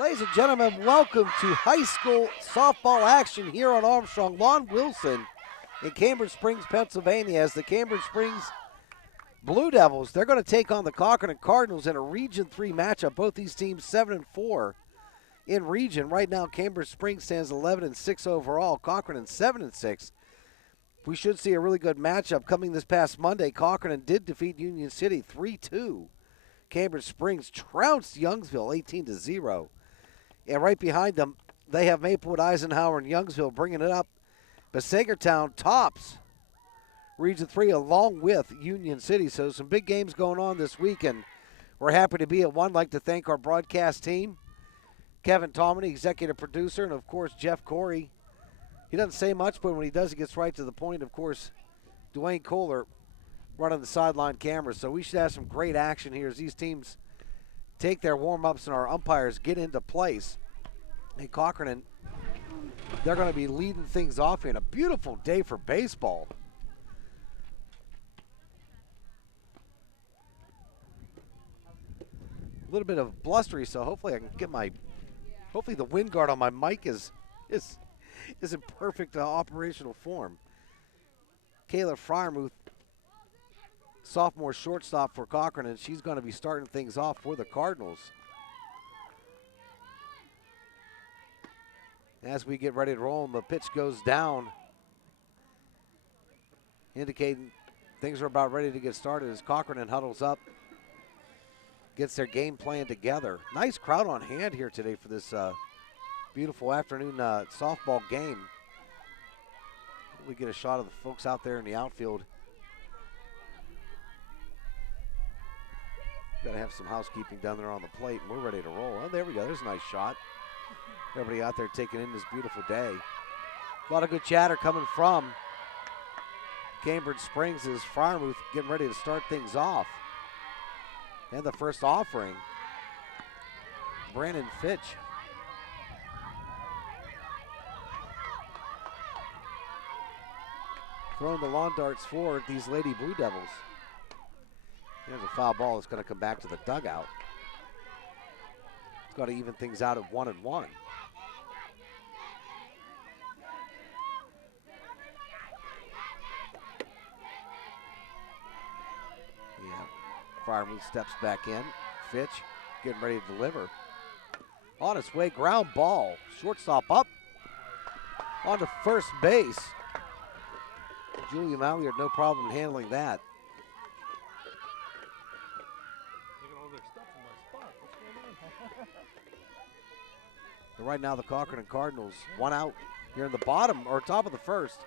Ladies and gentlemen, welcome to high school softball action here on Armstrong. Lon Wilson in Cambridge Springs, Pennsylvania, as the Cambridge Springs Blue Devils, they're going to take on the Cochranton Cardinals in a Region 3 matchup. Both these teams 7-4 in region. Right now, Cambridge Springs stands 11-6 overall. Cochranton 7-6. We should see a really good matchup coming this past Monday. Cochranton did defeat Union City 3-2. Cambridge Springs trounced Youngsville 18-0. And right behind them, they have Maplewood, Eisenhower, and Youngsville bringing it up. But Sagertown tops Region 3 along with Union City. So some big games going on this week, and we're happy to be at one. I'd like to thank our broadcast team, Kevin Tomini, executive producer, and, of course, Jeff Corey. He doesn't say much, but when he does, he gets right to the point. Of course, Dwayne Kohler running the sideline cameras. So we should have some great action here as these teams take their warm-ups and our umpires get into place. Hey, Cochranton, they're going to be leading things off here in a beautiful day for baseball. A little bit of blustery, so hopefully I can get hopefully the wind guard on my mic is in perfect operational form. Kayla Fryermuth, sophomore shortstop for Cochranton, she's going to be starting things off for the Cardinals. As we get ready to roll, the pitch goes down, indicating things are about ready to get started as Cochranton huddles up, gets their game plan together. Nice crowd on hand here today for this beautiful afternoon softball game. We get a shot of the folks out there in the outfield. Got to have some housekeeping down there on the plate, and we're ready to roll. Oh, there we go. There's a nice shot. Everybody out there taking in this beautiful day. A lot of good chatter coming from Cambridge Springs as Fryermuth getting ready to start things off. And the first offering, Brandon Fitch. Throwing the lawn darts for these Lady Blue Devils. There's a foul ball that's going to come back to the dugout. It's got to even things out at 1-1. Yeah, Fryermuth steps back in. Fitch getting ready to deliver. On its way, ground ball. Shortstop up. On to first base. Julia Malliard, no problem handling that. And right now, the Cochranton Cardinals, one out here in the bottom or top of the first.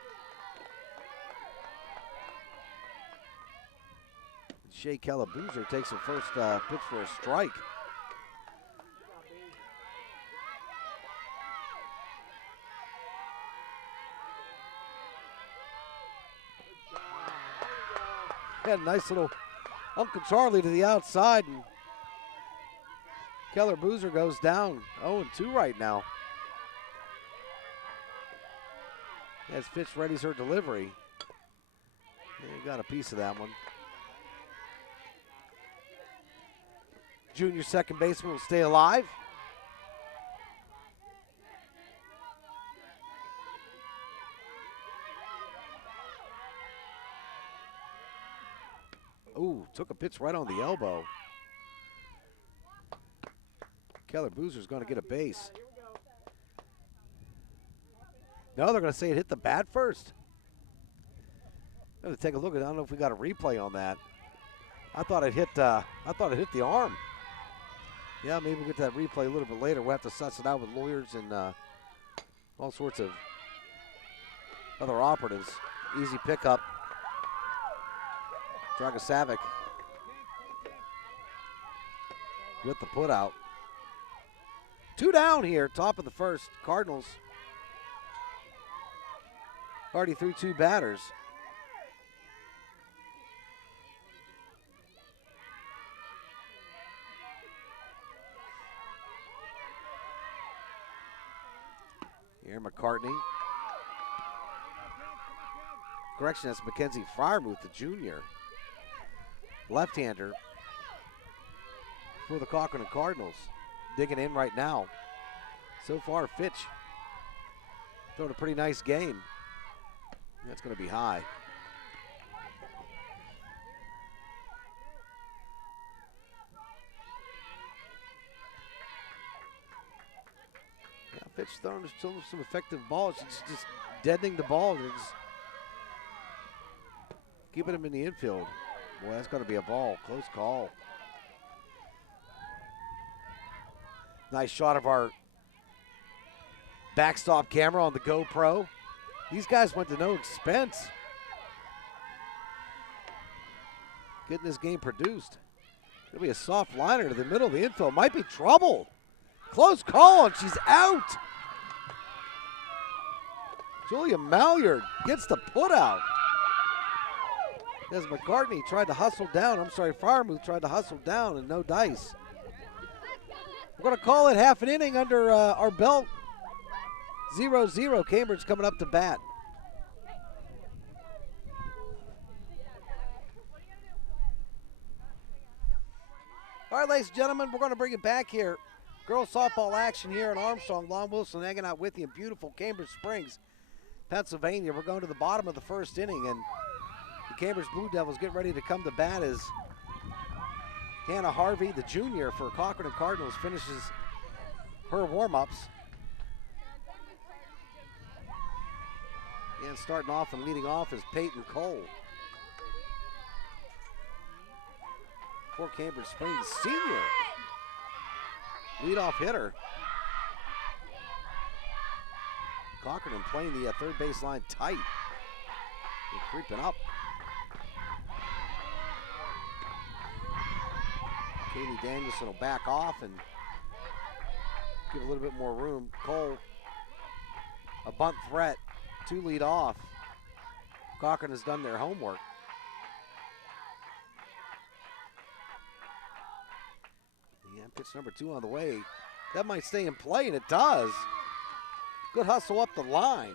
Shea Keller-Boozer takes the first pitch for a strike. Had a nice little Uncle Charlie to the outside, and Keller-Boozer goes down 0-2 right now. As Fitch readies her delivery. Yeah, got a piece of that one. Junior second baseman will stay alive. Ooh, took a pitch right on the elbow. Keller-Boozer's going to get a base. No, they're going to say it hit the bat first. I'm going to take a look at it. I don't know if we got a replay on that. I thought it hit the arm. Yeah, maybe we'll get to that replay a little bit later. We'll have to suss it out with lawyers and all sorts of other operatives. Easy pickup. Dragosavic with the put out. 2 down here, top of the first. Cardinals already threw 2 batters. Here, McCartney. Correction, that's Mackenzie Fryermuth, the junior. Left-hander for the Cochranton Cardinals. digging in right now. So far, Fitch throwing a pretty nice game. That's going to be high. Yeah, Fitch throwing some effective balls. It's just deadening the ball. It's keeping him in the infield. Boy, that's going to be a ball. Close call. Nice shot of our backstop camera on the GoPro. These guys went to no expense getting this game produced. It'll be a soft liner to the middle of the infield. Might be trouble. Close call, and she's out. Julia Malliard gets the put out. As McCartney tried to hustle down, Firemuth tried to hustle down and no dice. We're going to call it half an inning under our belt. 0-0. Cambridge coming up to bat. All right, ladies and gentlemen, we're going to bring it back here. Girls softball action here in Armstrong. Lon Wilson hanging out with you in beautiful Cambridge Springs, Pennsylvania. We're going to the bottom of the first inning, and the Cambridge Blue Devils get ready to come to bat as Hannah Harvey, the junior for Cochranton Cardinals, finishes her warm-ups. And starting off and leading off is Peyton Cole. For Cambridge Springs, senior leadoff hitter. Cochranton playing the third base line tight. They're creeping up. Kaylee Danielson will back off and give a little bit more room. Cole, a bunt threat to lead off. Cochranton has done their homework. Yeah, pitch number 2 on the way. That might stay in play, and it does. Good hustle up the line.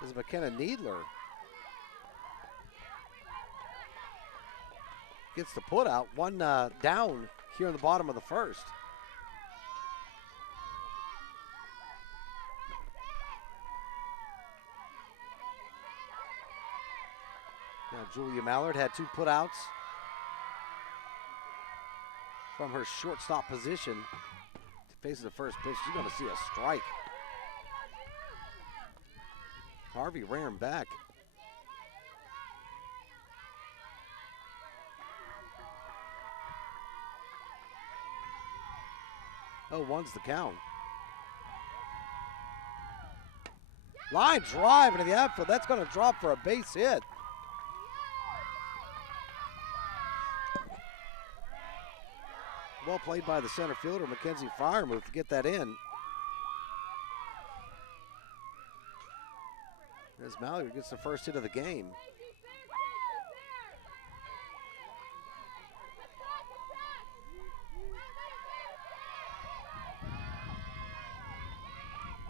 This is McKenna Needler. Gets the put out. One down here in the bottom of the first. Now Julia Mallard had 2 putouts from her shortstop position to face the first pitch. She's going to see a strike. Harvey ran back. Oh, 1's the count. Line drive into the outfield. That's going to drop for a base hit. Well played by the center fielder, Mackenzie Firemuth, to get that in. As Malliard gets the first hit of the game.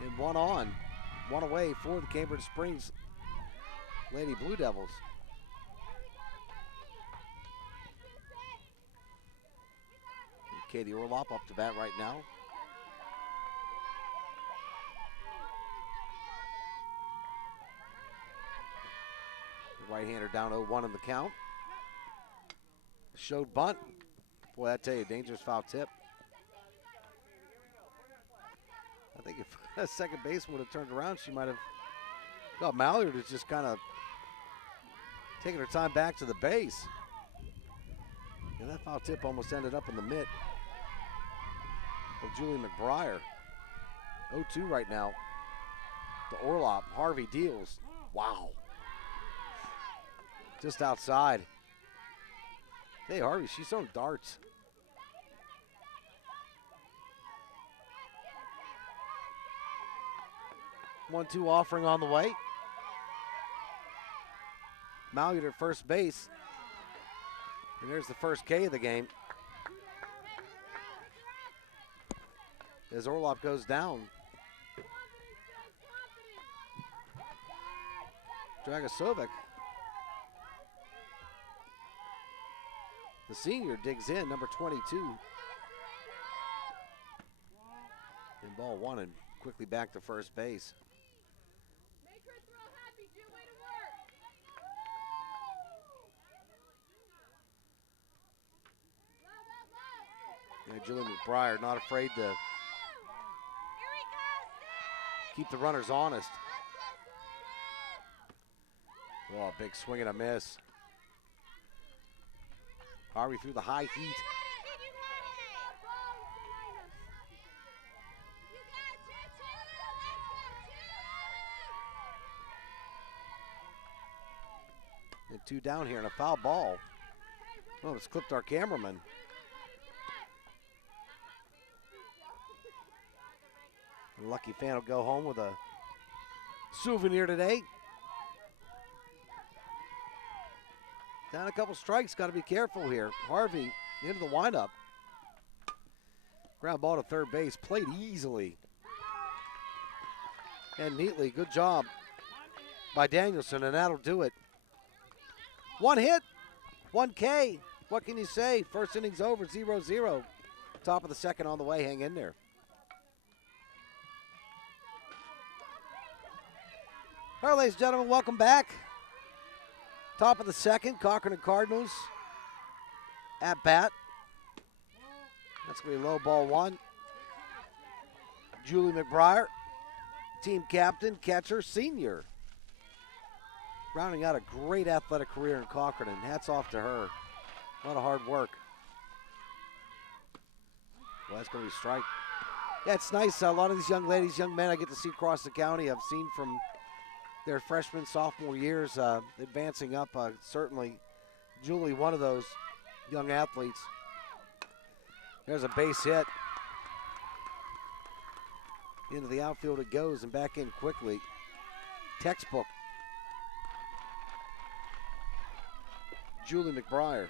And one on, one away for the Cambridge Springs Lady Blue Devils. Katie Orlop up to bat right now. The right-hander down 0-1 in the count. Showed bunt. Boy, I tell you, dangerous foul tip. I think if a second baseman would have turned around, she might have. Well, Malliard is just kind of taking her time back to the base. And that foul tip almost ended up in the mitt of Julie McBriar. 0-2 right now to Orlop. Harvey deals. Wow. Just outside. Hey, Harvey, she's throwing darts. One-two offering on the way. Malliard at first base. And there's the first K of the game. As Orlop goes down. Dragosovic, the senior, digs in, number 22. And ball one and quickly back to first base. Make her throw happy, Jim. Way to work. And Julie McBriar not afraid to keep the runners honest. Oh, a big swing and a miss. Harvey through the high heat. And two down here and a foul ball. Oh, it's clipped our cameraman. The lucky fan will go home with a souvenir today. Down a couple strikes, got to be careful here. Harvey into the windup. Ground ball to third base, played easily and neatly. Good job by Danielson, and that'll do it. One hit, 1 K. What can you say? First inning's over, 0-0. Top of the second on the way, hang in there. All right, ladies and gentlemen, welcome back. Top of the second, Cochranton Cardinals at bat. That's going to be low ball one. Julie McBriar, team captain, catcher, senior. Rounding out a great athletic career in Cochranton. Hats off to her. A lot of hard work. Well, that's going to be a strike. Yeah, it's nice. A lot of these young ladies, young men I get to see across the county, I've seen from their freshman, sophomore years advancing up. Certainly, Julie, one of those young athletes. There's a base hit. Into the outfield it goes and back in quickly. Textbook. Julie McBriar.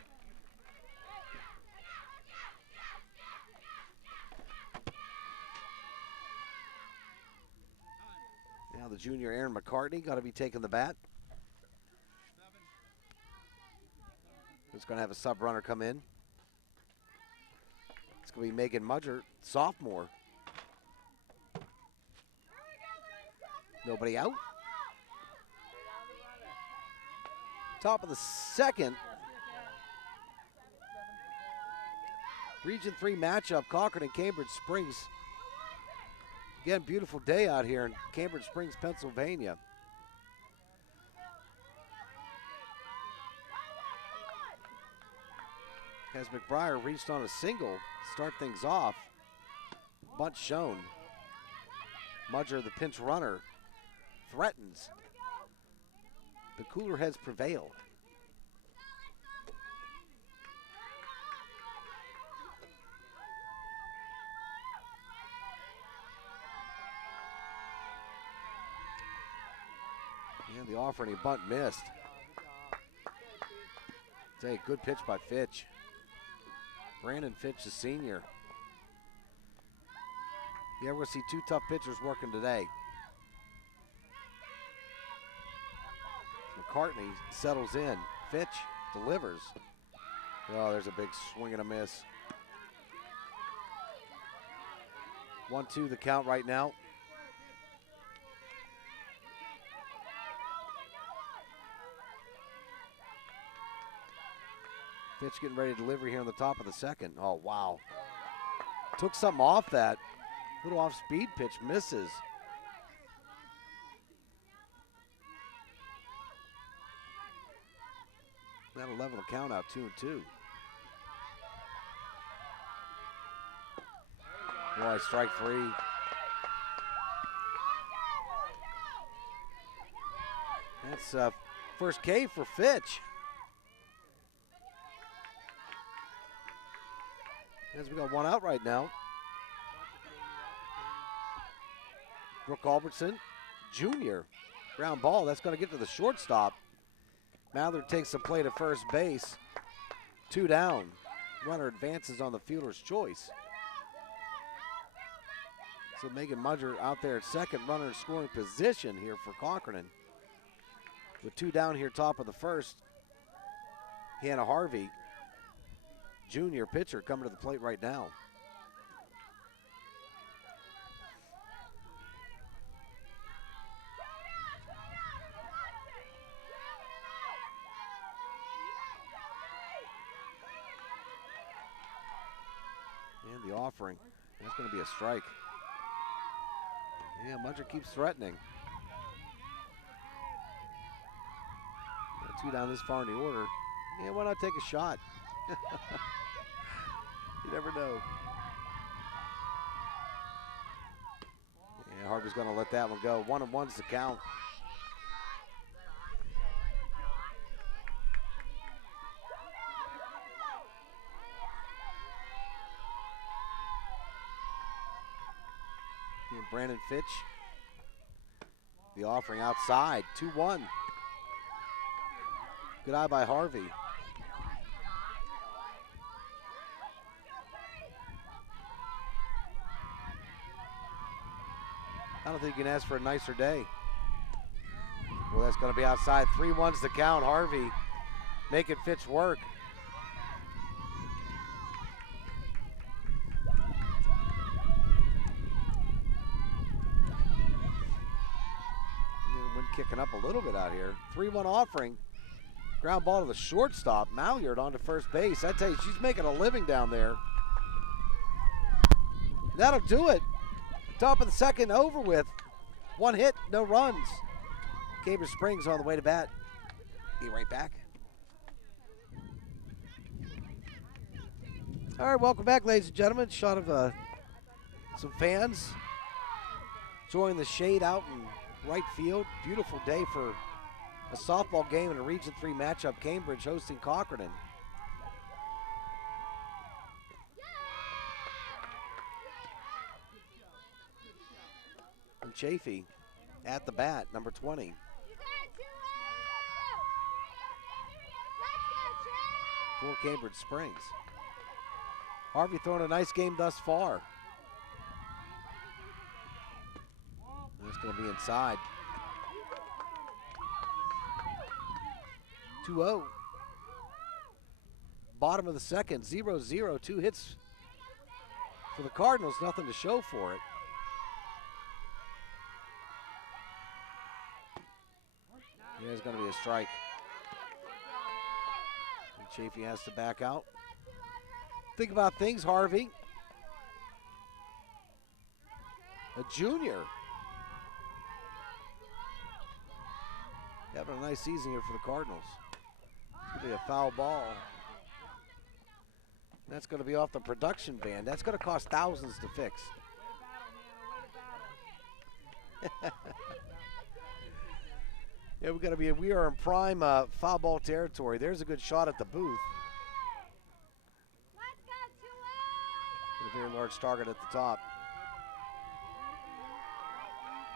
Now the junior Aaron McCartney got to be taking the bat. Who's going to have a sub runner come in. It's going to be Megan Mudger, sophomore. Nobody out. Top of the second. Region 3 matchup, Cochranton and Cambridge Springs. Again, beautiful day out here in Cambridge Springs, Pennsylvania. As McBriar reached on a single, start things off. Bunt shown. Mudger, the pinch runner, threatens. The cooler heads prevail. And the offering bunt missed. It's a good pitch by Fitch. Brandon Fitch, the senior. Yeah, we're going to see two tough pitchers working today. McCartney settles in. Fitch delivers. Oh, there's a big swing and a miss. 1-2 the count right now. Fitch getting ready to deliver here on the top of the second. Oh, wow. Took something off that. Little off-speed pitch, misses. That'll level the count out, 2-2. Boy, strike three. That's first K for Fitch. As we got one out right now. Brooke Albertson, junior. Ground ball, that's going to get to the shortstop. Mallard takes the play to first base. 2 down. Runner advances on the fielder's choice. So Megan Mudger out there at second, runner in scoring position here for Cochranton. With 2 down here, top of the first. Hannah Harvey, junior pitcher, coming to the plate right now. And the offering. That's going to be a strike. Yeah, Mudger keeps threatening. Two down this far in the order. Yeah, why not take a shot? You never know. Yeah, Harvey's going to let that one go. 1-1's the count. And Brandon Fitch. The offering outside. 2-1. Good eye by Harvey. I don't think you can ask for a nicer day. Well, that's going to be outside. 3-1's the count. Harvey making Fitch work. Wind kicking up a little bit out here. 3-1 offering. Ground ball to the shortstop. Malliard onto first base. I tell you, she's making a living down there. That'll do it. Top of the second over with. One hit, no runs. Cambridge Springs on the way to bat. Be right back. All right, welcome back, ladies and gentlemen. Shot of some fans enjoying the shade out in right field. Beautiful day for a softball game in a Region 3 matchup. Cambridge hosting Cochranton. And Chafee at the bat, number 20. For Cambridge Springs. Harvey throwing a nice game thus far. That's going to be inside. 2-0. Bottom of the second, 0-0. 2 hits for the Cardinals, nothing to show for it. Yeah, it's going to be a strike. And Chafee has to back out. Think about things, Harvey. A junior. Having a nice season here for the Cardinals. It's going to be a foul ball. That's going to be off the production ban. That's going to cost thousands to fix. Yeah, we are in prime foul ball territory. There's a good shot at the booth. A very large target at the top.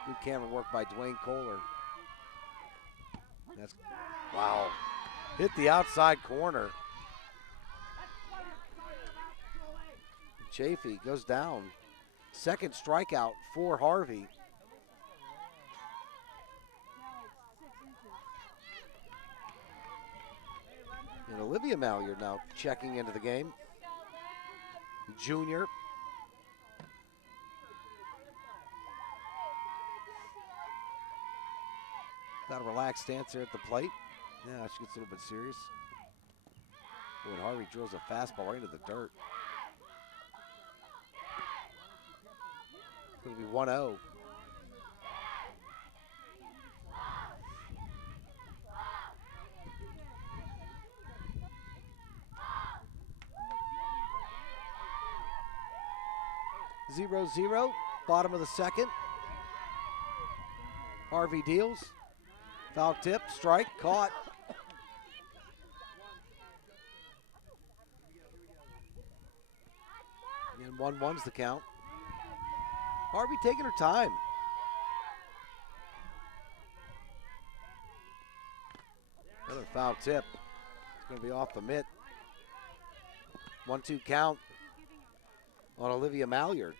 Good camera work by Dwayne Kohler. That's, wow. Hit the outside corner. Chafee goes down. Second strikeout for Harvey. And Olivia Malliard now checking into the game. Junior. Got a relaxed stance there at the plate. Yeah, she gets a little bit serious. When Harvey drills a fastball right into the dirt. It's going to be 1-0. Zero, zero, bottom of the second. Harvey deals. Foul tip, strike, caught. And 1-1's the count. Harvey taking her time. Another foul tip. It's going to be off the mitt. 1-2 count on Olivia Malliard.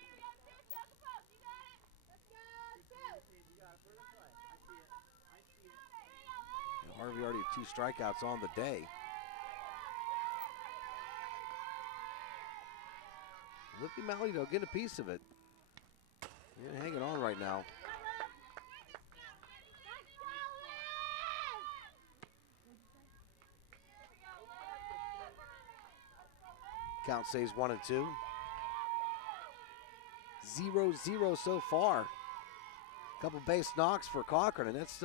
Harvey already had 2 strikeouts on the day. Olivia Malliard, though, getting a piece of it. Yeah, hanging on right now. Count stays 1-2. 0-0 so far. Couple base knocks for Cochranton, and that's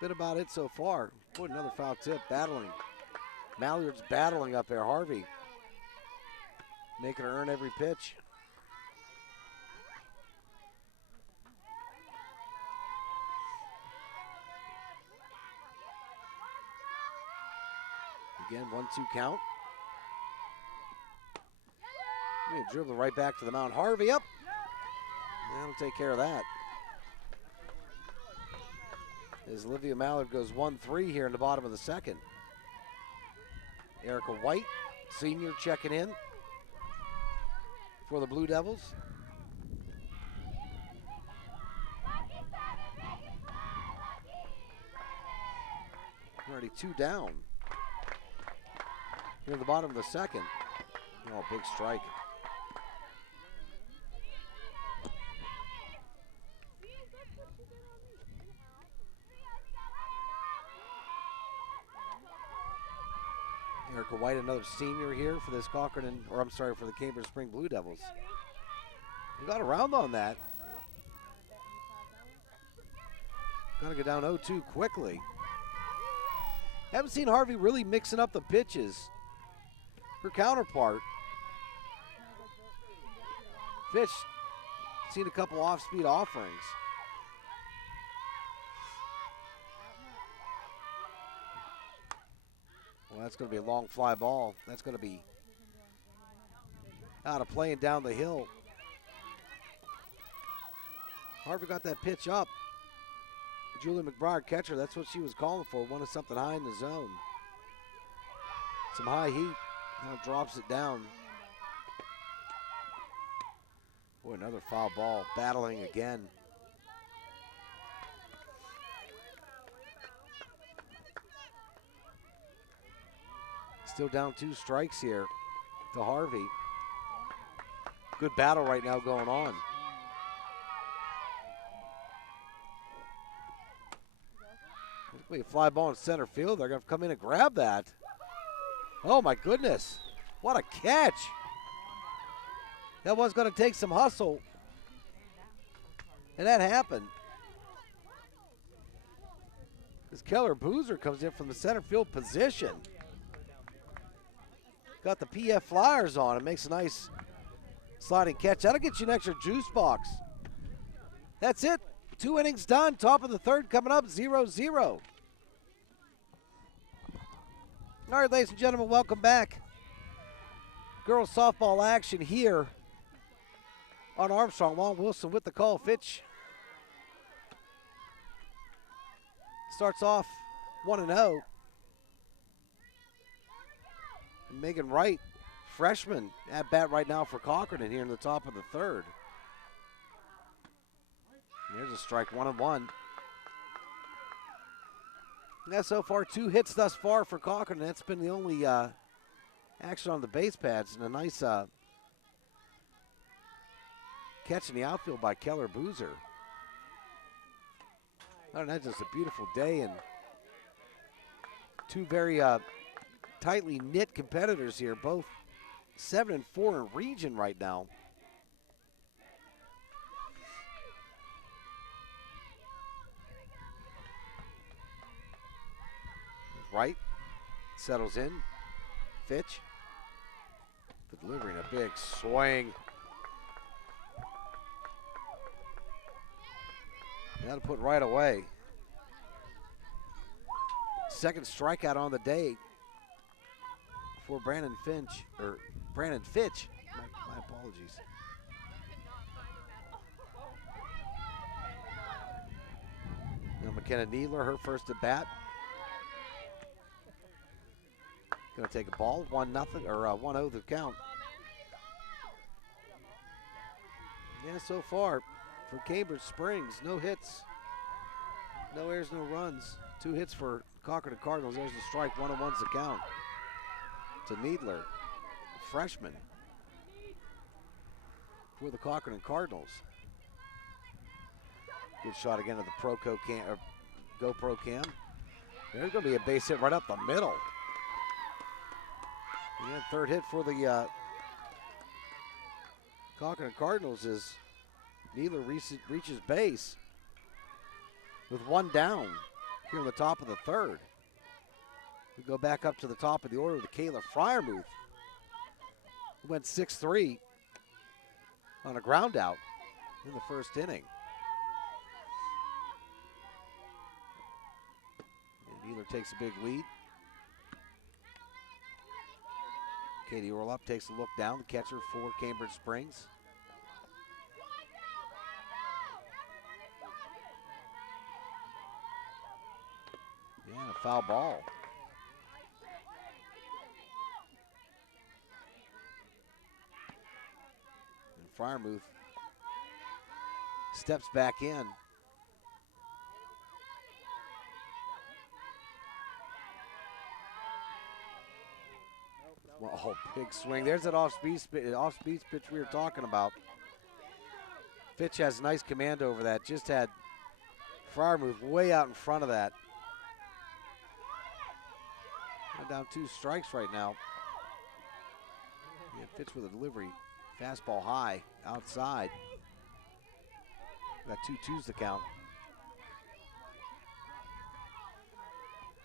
been about it so far. Boy, another foul tip, battling. Malliard's battling up there. Harvey making her earn every pitch. Again, 1-2 count. Dribble right back to the mound. Harvey up. That'll take care of that. As Olivia Mallard goes 1-3 here in the bottom of the second. Erica White, senior, checking in for the Blue Devils. Already 2 down. Here in the bottom of the second. Oh, big strike. Erica White, another senior here for this Cochranton, or I'm sorry, for the Cambridge Spring Blue Devils. We got around on that. Gonna go down 0-2 quickly. Haven't seen Harvey really mixing up the pitches. Her counterpart, Fitch, seen a couple off-speed offerings. Well, that's going to be a long fly ball. That's going to be out of play and down the hill. Harvey got that pitch up. Julie McBride, catcher, that's what she was calling for. Wanted something high in the zone. Some high heat. Now drops it down. Boy, another foul ball. Battling again. Still down 2 strikes here to Harvey. Good battle right now going on. There's going to be a fly ball in center field. They're going to come in and grab that. Oh my goodness. What a catch. That was going to take some hustle. And that happened. As Keller Boozer comes in from the center field position. Got the PF Flyers on and makes a nice sliding catch. That'll get you an extra juice box. That's it. 2 innings done. Top of the third coming up, 0-0. All right, ladies and gentlemen, welcome back. Girls softball action here on Armstrong. Lon Wilson with the call. Fitch starts off 1-0. Megan Wright, freshman, at bat right now for Cochranton here in the top of the third. There's a strike, 1-1. That's so far 2 hits thus far for Cochranton. That's been the only action on the base pads, and a nice catch in the outfield by Keller Boozer. Other than that, just a beautiful day and 2 very tightly knit competitors here, both 7-4 in region right now. Wright settles in. Fitch delivering a big swing. That'll put right away. Second strikeout on the day for Brandon Fitch. My apologies. Now McKenna Needler, her first at bat. Gonna take a ball, 1-0 or 1-0 the count. Yeah, so far for Cambridge Springs, no hits, no errors, no runs. 2 hits for Cochranton Cardinals. There's the strike, 1-1's the count to Needler, freshman for the Cochranton Cardinals. Good shot again at the GoPro cam. There's going to be a base hit right up the middle. And third hit for the Cochranton Cardinals is Neither reaches base with one down here in the top of the third. We go back up to the top of the order to Kayla Fryermuth, who went 6-3 on a ground out in the first inning. And Neither takes a big lead. Katie Orloff takes a look down, the catcher for Cambridge Springs. Yeah, a foul ball. And Fryermuth steps back in. Oh, big swing. There's that off-speed pitch we were talking about. Fitch has nice command over that. Just had Fryermuth way out in front of that. We're down 2 strikes right now. Yeah, Fitch with a delivery. Fastball high, outside. Got 2-2s to count.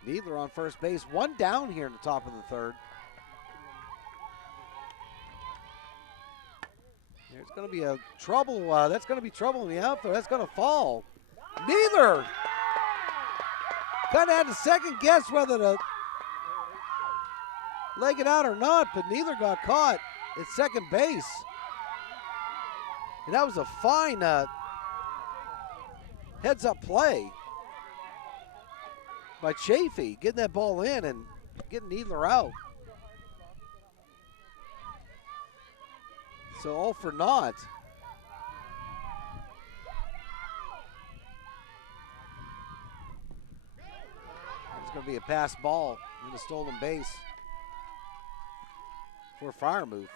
Needler on first base. One down here in the top of the third. There's going to be a trouble. That's going to be trouble in the outfield. That's going to fall. Neither. Kind of had to second guess whether to leg it out or not, but neither got caught at second base. And that was a fine heads-up play by Chafee, getting that ball in and getting Needler out. So all for naught. It's going to be a pass ball in the stolen base for Fryermuth.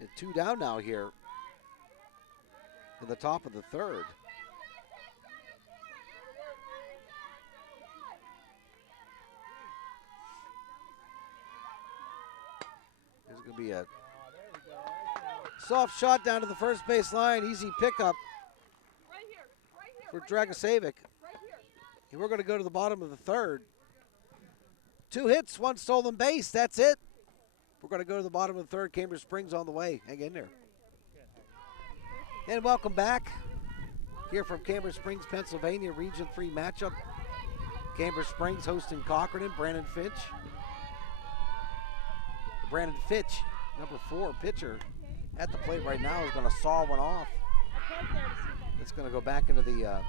And 2 down now here in the top of the third. There's going to be a soft shot down to the first base line. Easy pickup for Dragosevic. And we're going to go to the bottom of the third. 2 hits, 1 stolen base. That's it. We're going to go to the bottom of the third. Cambridge Springs on the way. Hang in there. And welcome back here from Cambridge Springs, Pennsylvania, Region 3 matchup. Cambridge Springs hosting Cochranton. Brandon Fitch, number 4 pitcher at the plate right now, is going to saw one off. It's going to go back into the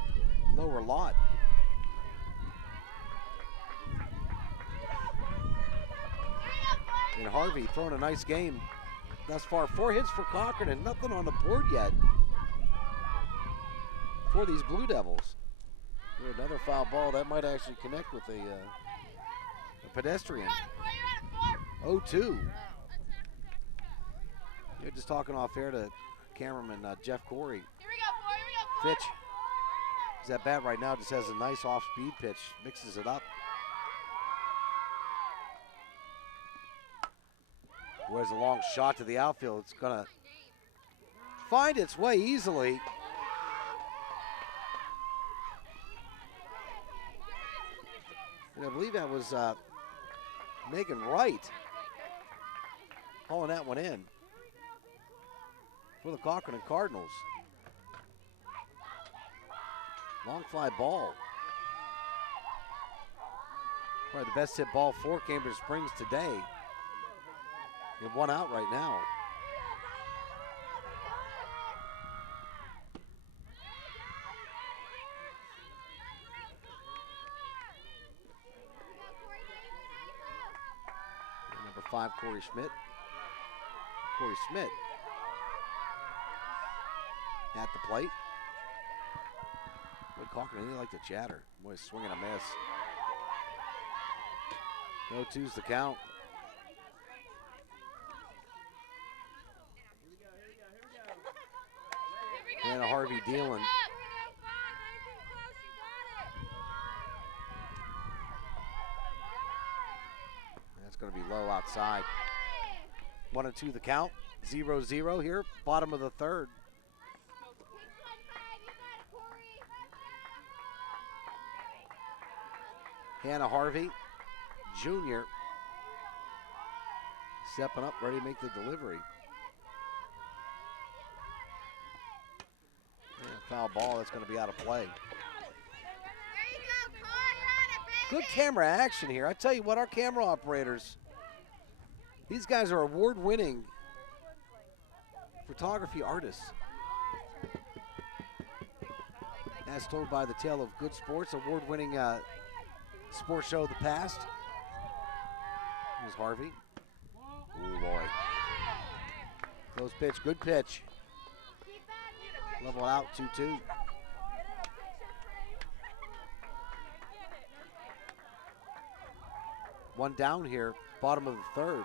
lower lot. And Harvey throwing a nice game thus far. 4 hits for Cochranton, nothing on the board yet for these Blue Devils. Another foul ball that might actually connect with a pedestrian. 0-2. You're just talking off air to cameraman Jeff Corey. Fitch is at bat right now, just has a nice off-speed pitch, mixes it up. There's a long shot to the outfield. It's going to find its way easily. And I believe that was Megan Wright hauling that one in for the Cochranton Cardinals. Long fly ball. Probably the best hit ball for Cambridge Springs today. And 1 out right now. And number 5, Corey Schmidt. Corey Schmidt at the plate. Boy, Cochranton, they like to chatter. Boy, swing and a miss. 0-2's the count. And a Harvey dealing. That's going to be low outside. 1-2 the count. 0-0 here, bottom of the third. Hannah Harvey, junior, stepping up, ready to make the delivery. And foul ball, that's going to be out of play. Good camera action here. I tell you what, our camera operators, these guys are award-winning photography artists. As told by the Tale of Good Sports, award-winning sports show of the past. Here's Harvey. Oh boy. Close pitch, good pitch. Level out, 2-2. One down here, bottom of the third.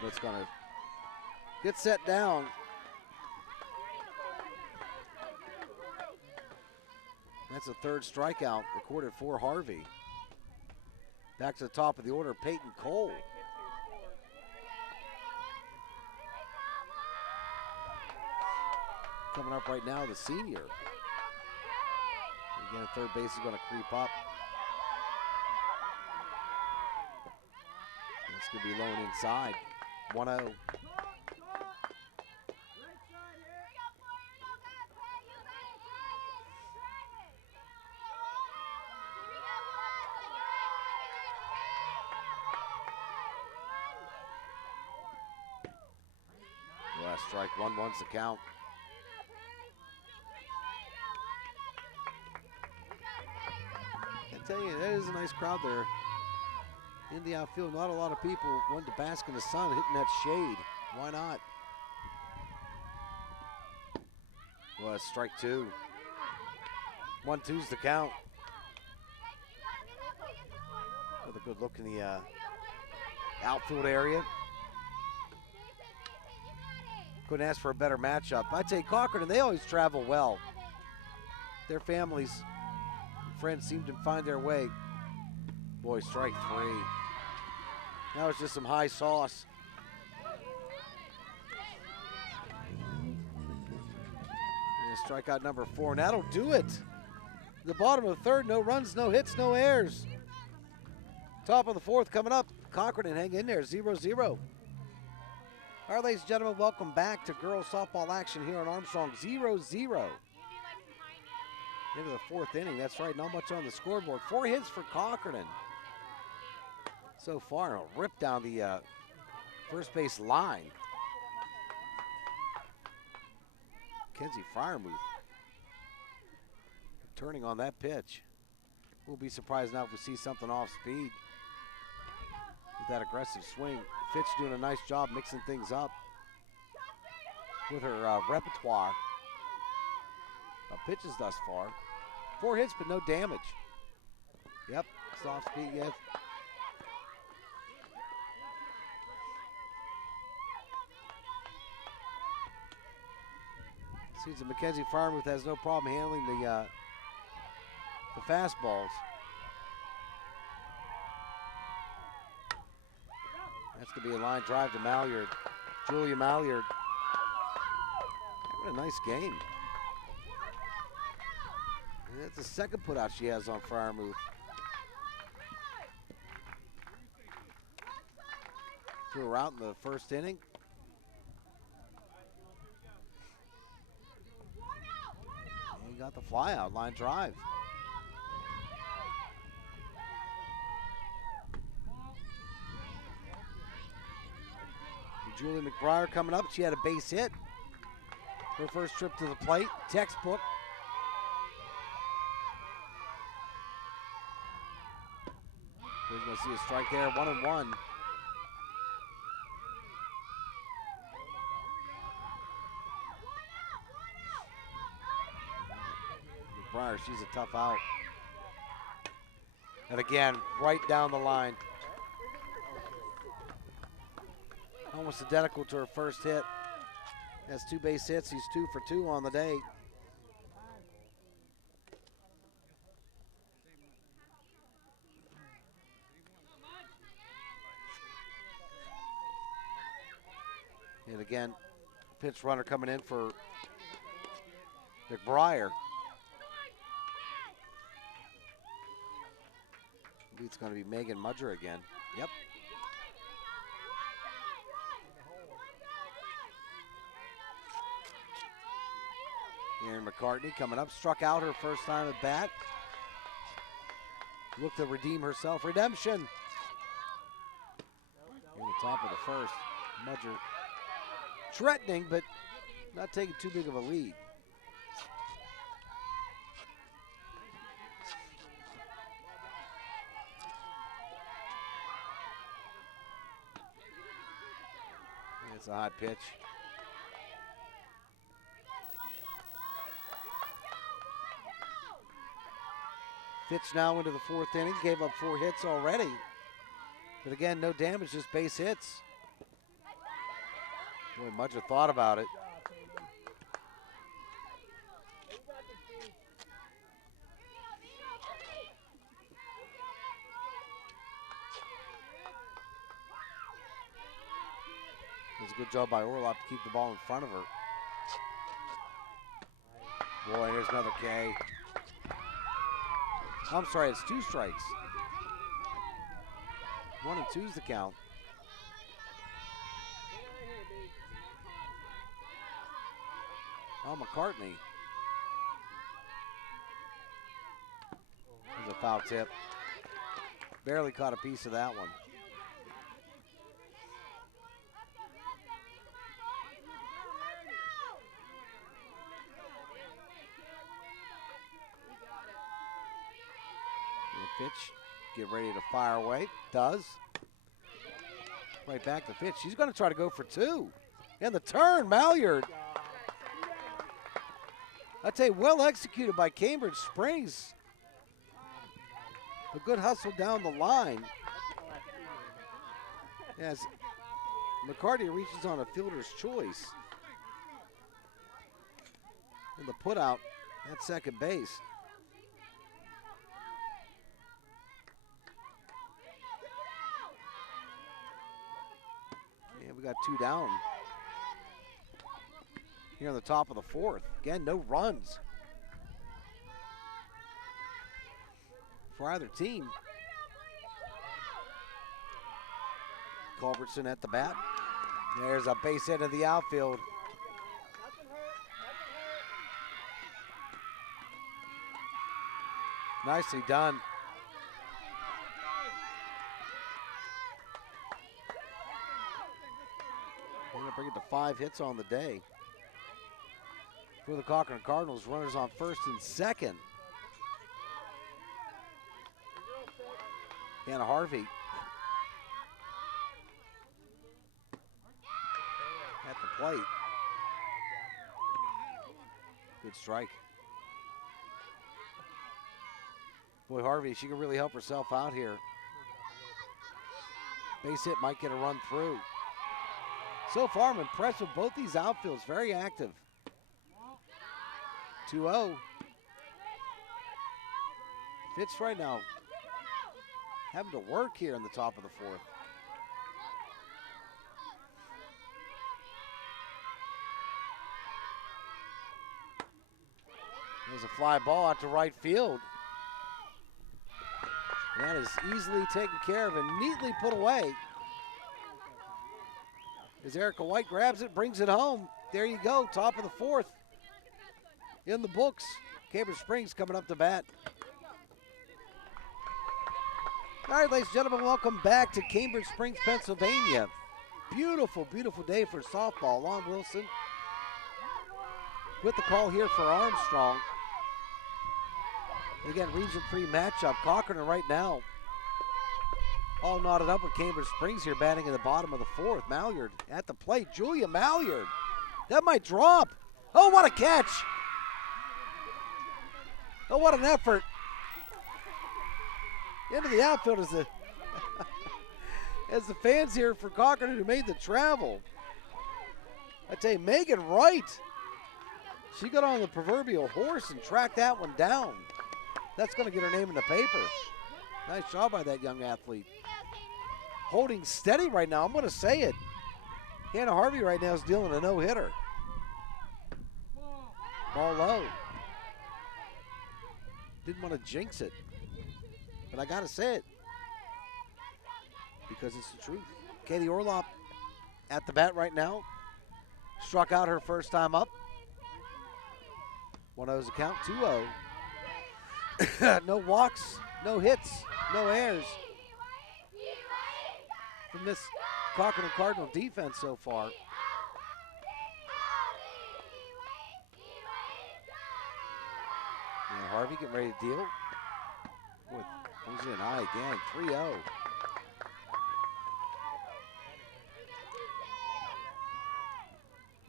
Smith's gonna get set down. That's a third strikeout recorded for Harvey. Back to the top of the order, Peyton Cole. Coming up right now, the senior. Again, third base is going to creep up. It's going to be low inside. 1-0. Last strike, 1-1's the count. I tell you, that is a nice crowd there in the outfield. Not a lot of people wanted to bask in the sun, hitting that shade. Why not? Well, that's strike two. 1-2's the count. With a good look in the outfield area. Couldn't ask for a better matchup. I'd say Cochranton, they always travel well. Their families, friends seem to find their way. Boy, strike three. That was just some high sauce. And strikeout number 4, and that'll do it. The bottom of the third, no runs, no hits, no errors. Top of the fourth coming up. Cochranton hang in there, 0-0. All right, ladies and gentlemen, welcome back to girls softball action here on Armstrong, 0-0. Into the fourth inning, that's right, not much on the scoreboard. 4 hits for Cochranton so far. A rip down the first base line. Kenzie Fryermuth turning on that pitch. We'll be surprised now if we see something off speed with that aggressive swing. Fitch doing a nice job mixing things up with her repertoire of pitches thus far. 4 hits, but no damage. Yep, soft speed, yes. Seems that Mackenzie Fryermuth has no problem handling the fastballs. That's going to be a line drive to Malliard. Julia Malliard. What a nice game. And that's the second putout she has on Fryermuth. Threw her out in the first inning. And he got the fly out, line drive. Julie McBriar coming up. She had a base hit. Her first trip to the plate. Textbook. We're going to see a strike there. 1-1. McBriar, she's a tough out. And again, right down the line. Almost identical to her first hit. Has 2 base hits. He's 2 for 2 on the day. again, pinch runner coming in for McBriar. Maybe it's going to be Megan Mudger again. Yep. Erin McCartney coming up, struck out her first time at bat. Looked to redeem herself. Redemption. In the top of the first. Mudger threatening, but not taking too big of a lead. It's a hot pitch. Fitch now into the fourth inning, gave up 4 hits already. But again, no damage, just base hits. Boy, Mudger thought about it. It was a good job by Orloff to keep the ball in front of her. Boy, here's another K. I'm sorry, it's 2 strikes. 1 and 2's the count. Oh, McCartney. There's a foul tip. Barely caught a piece of that one. And Fitch, get ready to fire away. Does. Right back to Fitch. She's going to try to go for 2. And the turn, Malliard. I tell you, well executed by Cambridge Springs. A good hustle down the line. As McCarty reaches on a fielder's choice. And the put out at second base. And we got 2 down. Here on the top of the fourth. Again, no runs for either team. Culbertson at the bat. There's a base hit of the outfield. Nicely done. We're going to bring it to 5 hits on the day. For the Cochranton Cardinals, runners on first and second. Hannah Harvey at the plate. Good strike. Boy, Harvey, she can really help herself out here. Base hit might get a run through. So far, I'm impressed with both these outfields, very active. 2-0. Fitch right now having to work here in the top of the fourth. There's a fly ball out to right field. That is easily taken care of and neatly put away. As Erica White grabs it, brings it home. There you go, top of the fourth. In the books, Cambridge Springs coming up to bat. All right, ladies and gentlemen, welcome back to Cambridge Springs, Pennsylvania. Beautiful, beautiful day for softball. Lon Wilson with the call here for Armstrong. Again, Region 3 matchup. Cochranton right now all knotted up with Cambridge Springs here, batting in the bottom of the fourth. Malliard at the plate. Julia Malliard. That might drop. Oh, what a catch. Oh, what an effort. Into the outfield as the as the fans here for Cochranton who made the travel. I tell you, Megan Wright, she got on the proverbial horse and tracked that one down. That's going to get her name in the paper. Nice job by that young athlete. Holding steady right now, I'm going to say it. Hannah Harvey right now is dealing a no-hitter. Ball low. Didn't want to jinx it, but I gotta say it because it's the truth. Katie Orlop at the bat right now. Struck out her first time up. 1-0's the count, 2-0. No walks, no hits, no errors from this Cochranton Cardinal defense so far. And Harvey getting ready to deal with Jose and I again, 3-0.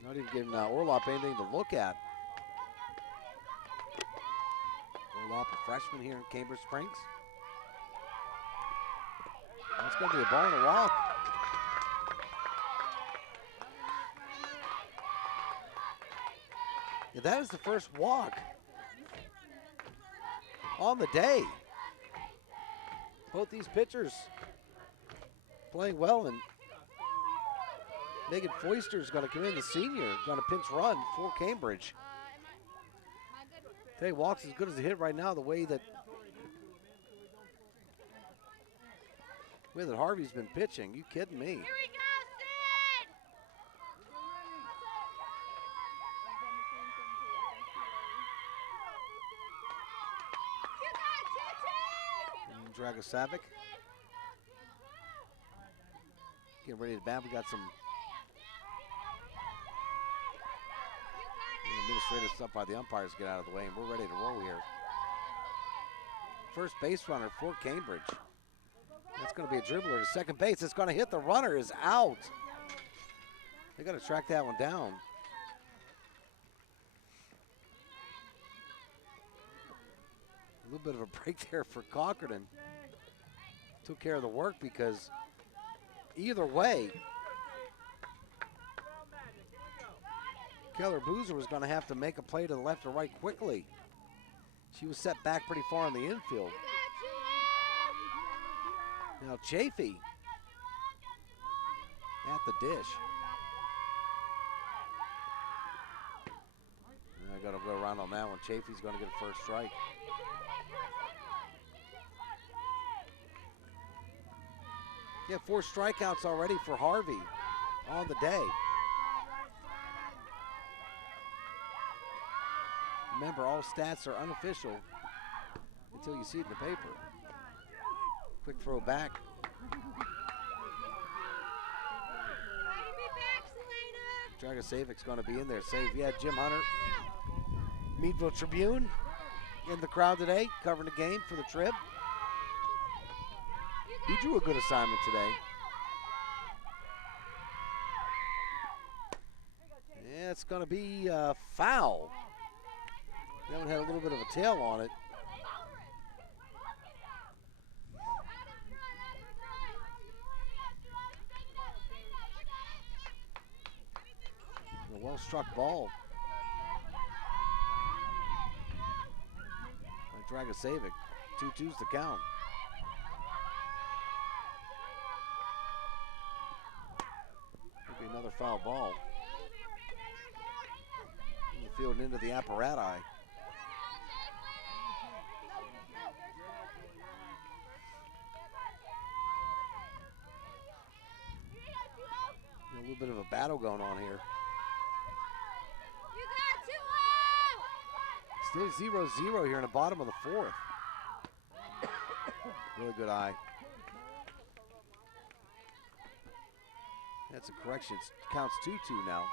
Not even giving Orlop anything to look at. Orlop, a freshman here in Cambridge Springs. That's going to be a ball and a walk. Yeah, that is the first walk on the day. Both these pitchers playing well, and Megan Foister is going to come in, the senior, going to pinch run for Cambridge. Tell you, walks as good as a hit right now, the way that Harvey's been pitching. You kidding me? Here we go, Sid! Dragosavic getting ready to bat. We got some administrative stuff by the umpires to get out of the way, and we're ready to roll here. First base runner for Cambridge. That's going to be a dribbler to second base. It's going to hit. The runner is out. They got to track that one down. A little bit of a break there for Cochranton. Took care of the work because either way, Keller Boozer was going to have to make a play to the left or right quickly. She was set back pretty far in the infield. Now Chafee at the dish. I got to go around on that one. Chafee's going to get a first strike. Yeah, 4 strikeouts already for Harvey on the day. Remember, all stats are unofficial until you see it in the paper. Quick throw back. Dragosavic's going to be in there. Save. Yeah, Jim Hunter, Meadville Tribune in the crowd today, covering the game for the Trib. He drew a good assignment today. Yeah, it's going to be foul. That one had a little bit of a tail on it. A well-struck ball by Dragosavic. 2-2's the count. Could be another foul ball. In the field and into the apparati. A little bit of a battle going on here. Still 0-0 here in the bottom of the 4th. Really good eye. That's a correction. It counts 2-2 now.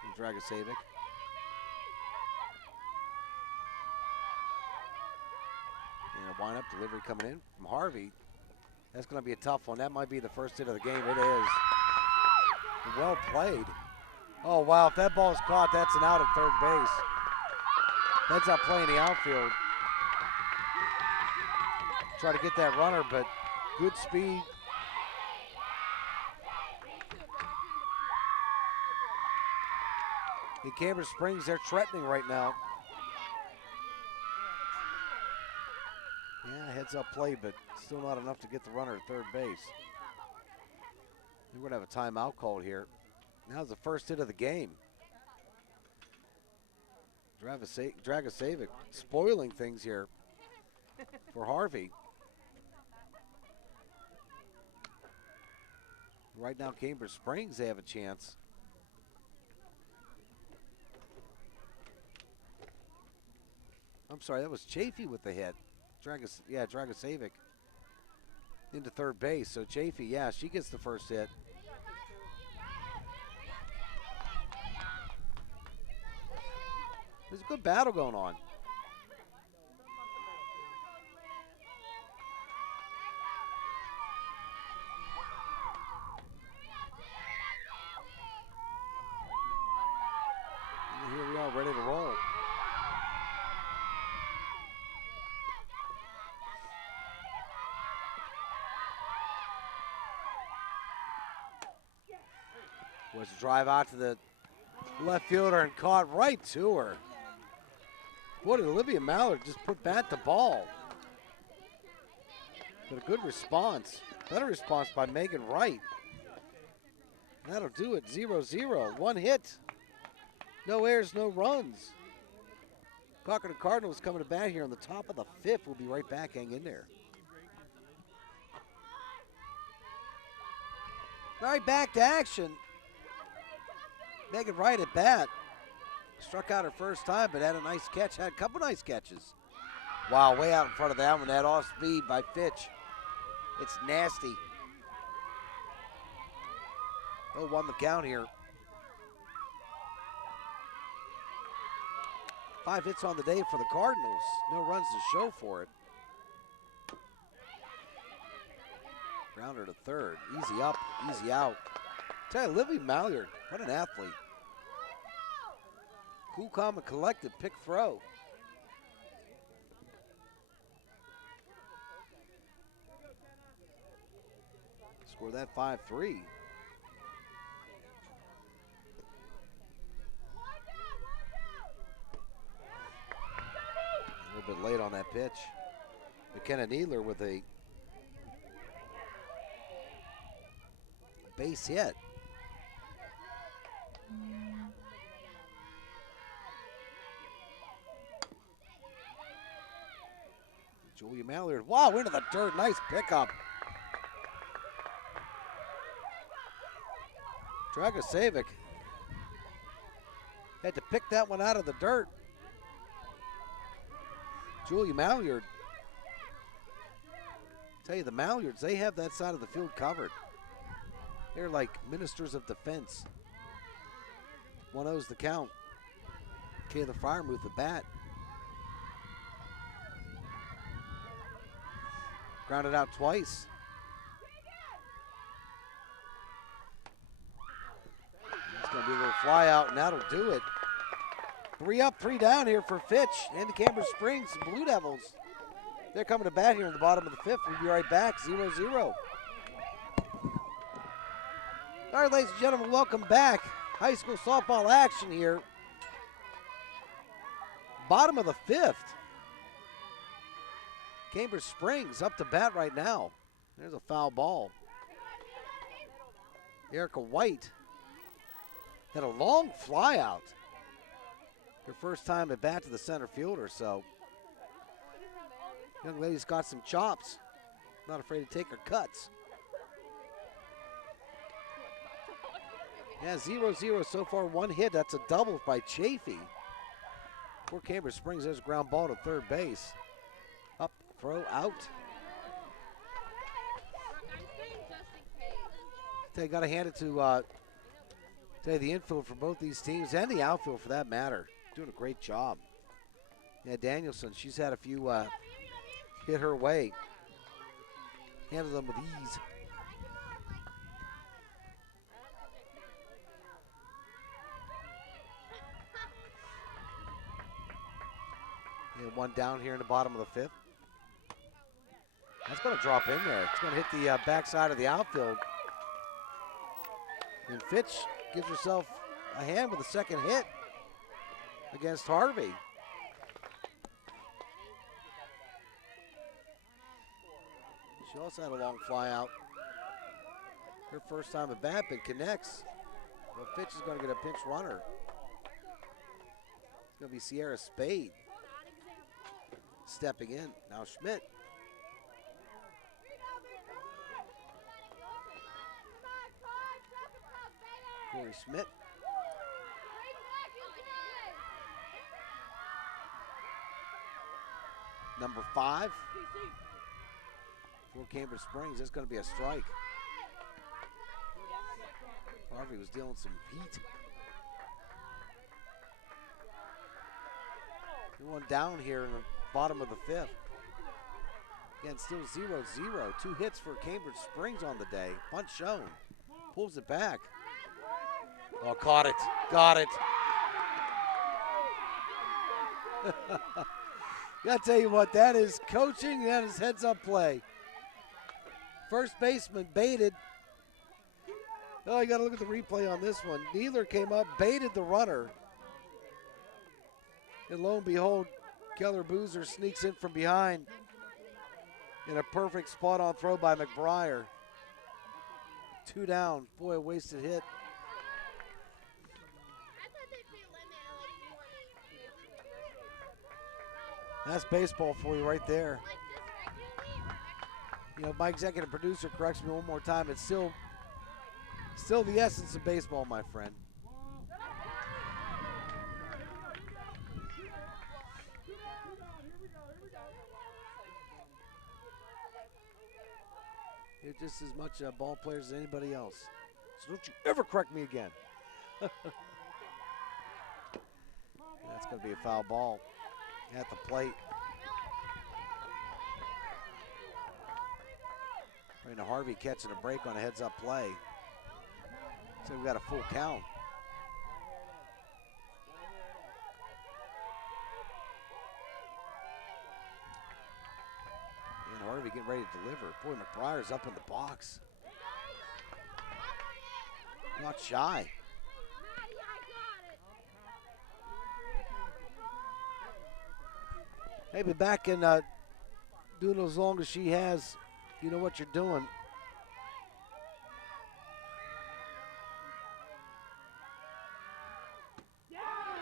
From Dragosavic. And a wind-up delivery coming in from Harvey. That's going to be a tough one. That might be the first hit of the game. It is. Well played. Oh, wow. If that ball is caught, that's an out at third base. That's not playing the outfield. Try to get that runner, but good speed. In Cambridge Springs, they're threatening right now. Yeah, heads up play, but still not enough to get the runner at third base. We're going to have a timeout called here. Now's the first hit of the game. Dragosavic spoiling things here for Harvey. Right now, Cambridge Springs, they have a chance. I'm sorry, that was Chafee with the hit. Dragosavic into third base. So Chafee, yeah, she gets the first hit. There's a good battle going on. And here we are, ready to roll. Was a drive out to the left fielder and caught right to her. Boy, did Olivia Mallard just put bat to ball. But a good response. Better response by Megan Wright. That'll do it, 0-0. One hit. No errors, no runs. Cochranton Cardinals coming to bat here on the top of the fifth. We'll be right back. Hang in there. All right, back to action. Megan Wright at bat. Struck out her first time, but had a nice catch. Had a couple nice catches. Wow, way out in front of that one. That off speed by Fitch. It's nasty. 0-1 the count here. 5 hits on the day for the Cardinals. No runs to show for it. Grounder to third. Easy up, easy out. Tell you, Olivia Mallard, what an athlete. Cool, calm, and collected. Pick throw. Score that 5-3. A little bit late on that pitch. McKenna Needler with a base hit. Julia Mallard, wow, into the dirt, nice pickup. Dragosavic had to pick that one out of the dirt. Julia Mallard. Tell you, the Mallards, they have that side of the field covered. They're like ministers of defense. 1-0's the count. Kayla Fryermuth the bat. Grounded out twice. It's going to be a little fly out, and that'll do it. 3 up, 3 down here for Fitch and the Cambridge Springs Blue Devils. They're coming to bat here in the bottom of the fifth. We'll be right back, 0-0. All right, ladies and gentlemen, welcome back. High school softball action here. Bottom of the fifth. Cambridge Springs up to bat right now. There's a foul ball. Erica White had a long fly out. Her first time at bat to the center fielder, so young lady's got some chops. Not afraid to take her cuts. Yeah, 0-0 so far, 1 hit. That's a double by Chafee. For Cambridge Springs, there's a ground ball to third base. Up, throw, out. They got to hand it to the infield for both these teams and the outfield for that matter. Doing a great job. Yeah, Danielson, she's had a few hit her way. Handled them with ease. Yeah, 1 down here in the bottom of the fifth. That's going to drop in there. It's going to hit the backside of the outfield. And Fitch gives herself a hand with a second hit against Harvey. She also had a long fly out. Her first time at bat, but connects. Well, Fitch is going to get a pinch runner. It's going to be Sierra Spade stepping in. Now Schmidt. Corey Schmidt. Number 5 for Cambridge Springs. That's going to be a strike. Harvey was dealing some heat. One down here in the bottom of the 5th. Again, still 0-0. 2 hits for Cambridge Springs on the day. Bunt shown. Pulls it back. Oh, caught it. Got it. Gotta tell you what, that is coaching. That is heads-up play. First baseman baited. Oh, you gotta look at the replay on this one. Neither came up, baited the runner. And lo and behold, Keller Boozer sneaks in from behind in a perfect spot-on throw by McBriar. 2 down. Boy, a wasted hit. That's baseball for you right there. You know, my executive producer corrects me one more time. It's still the essence of baseball, my friend. You're just as much a ball player as anybody else. So don't you ever correct me again. That's going to be a foul ball at the plate. Brandon Harvey catching a break on a heads-up play. So we've got a full count. And Harvey getting ready to deliver. Boy, McBriar's up in the box. Not shy. Maybe back in doing as long as she has, you know what you're doing.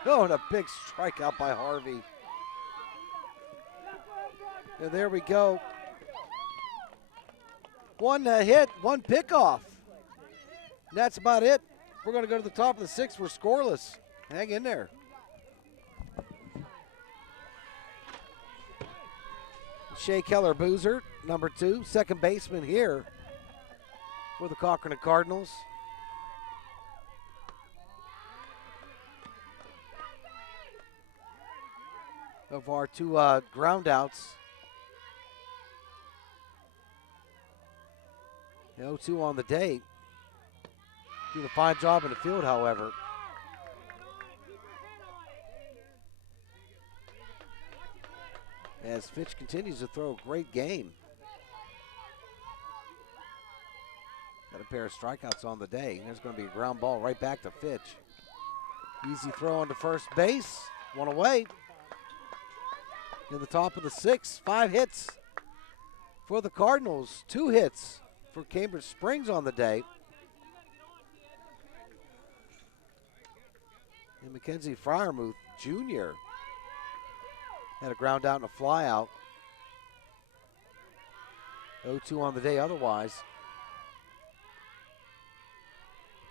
Oh, and a big strikeout by Harvey. And there we go. One hit, one pickoff. And that's about it. We're going to go to the top of the 6th. We're scoreless. Hang in there. Shea Keller Boozer, number 2, second baseman here for the Cochranton Cardinals. Of our 2 ground outs. 0-2 on the day. Doing a fine job in the field, however. As Fitch continues to throw a great game. Got a pair of strikeouts on the day. There's going to be a ground ball right back to Fitch. Easy throw onto first base. One away. In the top of the 6th, 5 hits for the Cardinals. 2 hits for Cambridge Springs on the day. And Mackenzie Fryermuth Jr. had a ground out and a fly out. 0-2 on the day otherwise.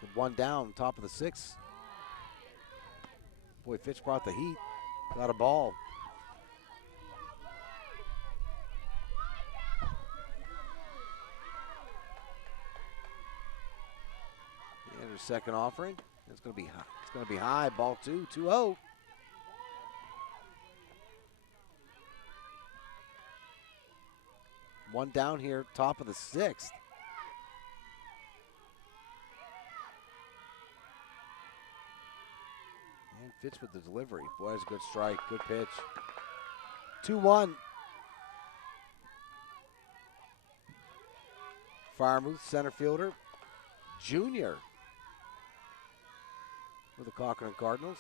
With 1 down, top of the 6th. Boy, Fitch brought the heat. Got a ball. And her second offering. It's going to be high. It's going to be high. Ball 2, 2-0. One down here, top of the 6th. And Fitch with the delivery. Boy, that's a good strike, good pitch. 2-1. Fryermuth, center fielder, junior for the Cochranton Cardinals.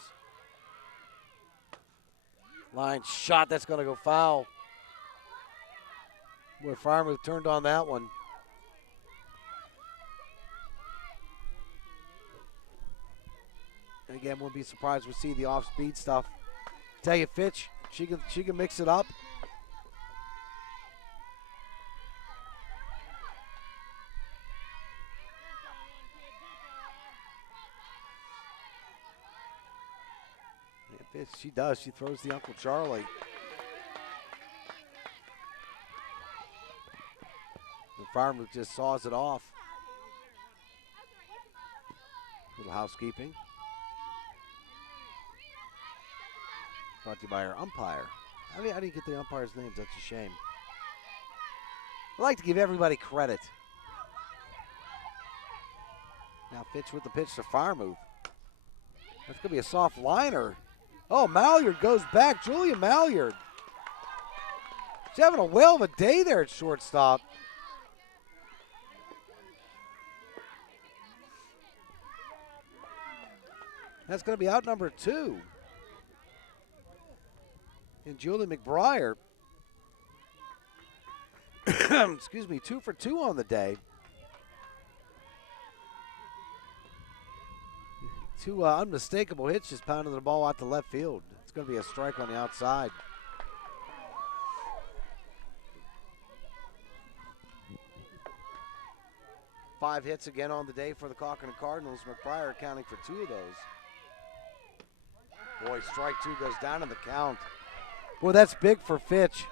Line shot, that's going to go foul. Boy, Fryermuth turned on that one. And again, wouldn't be surprised we see the off-speed stuff. Tell you, Fitch, she can mix it up. Yeah, Fitch, she does. She throws the Uncle Charlie. The farmer just saws it off. Little housekeeping. Brought to you by our umpire. How do you get the umpire's names? That's a shame. I like to give everybody credit. Now Fitch with the pitch to Farmouth. That's going to be a soft liner. Oh, Malliard goes back. Julia Malliard. She's having a whale of a day there at shortstop. That's going to be out number 2. And Julie McBriar, excuse me, 2 for 2 on the day. 2 unmistakable hits, just pounding the ball out to left field. It's going to be a strike on the outside. Five hits again on the day for the Cochranton Cardinals. McBriar accounting for 2 of those. Boy, strike 2 goes down in the count. Boy, that's big for Fitch.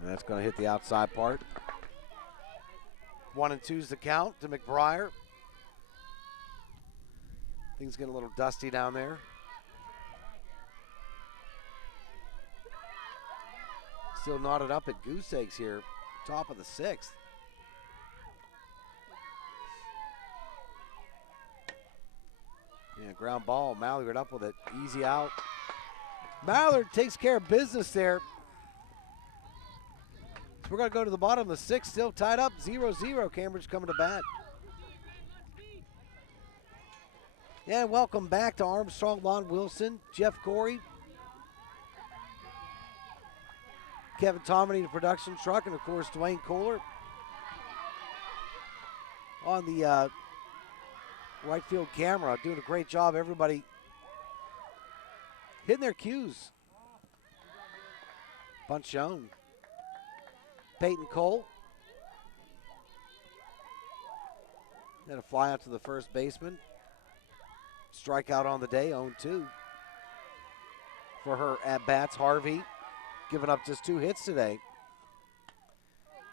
And that's going to hit the outside part. 1 and 2's the count to McBriar. Things get a little dusty down there. Still knotted up at goose eggs here, top of the 6th. Yeah, ground ball, Malliard up with it, easy out. Mallard takes care of business there. So we're going to go to the bottom of the 6th, still tied up, 0-0. Cambridge coming to bat. Yeah, welcome back to Armstrong, Lon Wilson, Jeff Corey, Kevin Tomany, the production truck, and of course Dwayne Kohler on the right field camera, doing a great job. Everybody hitting their cues. Bunt shown. Peyton Cole. Then a fly out to the first baseman. Strikeout on the day, 0-2. For her at-bats, Harvey giving up just 2 hits today.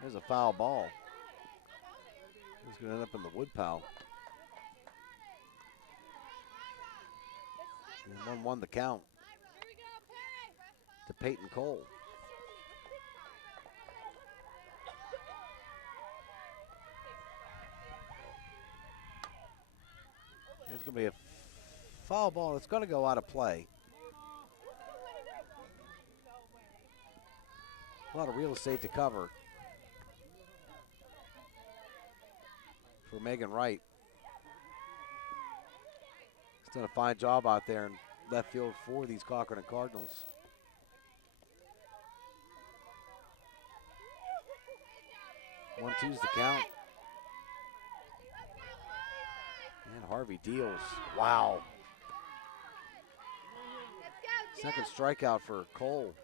There's a foul ball. It's going to end up in the woodpile. 1-1 the count to Peyton Cole. There's going to be a foul ball. It's going to go out of play. A lot of real estate to cover for Megan Wright. She's done a fine job out there in left field for these Cochranton Cardinals. One, two's the count. And Harvey deals. Wow. Second strikeout for Cole.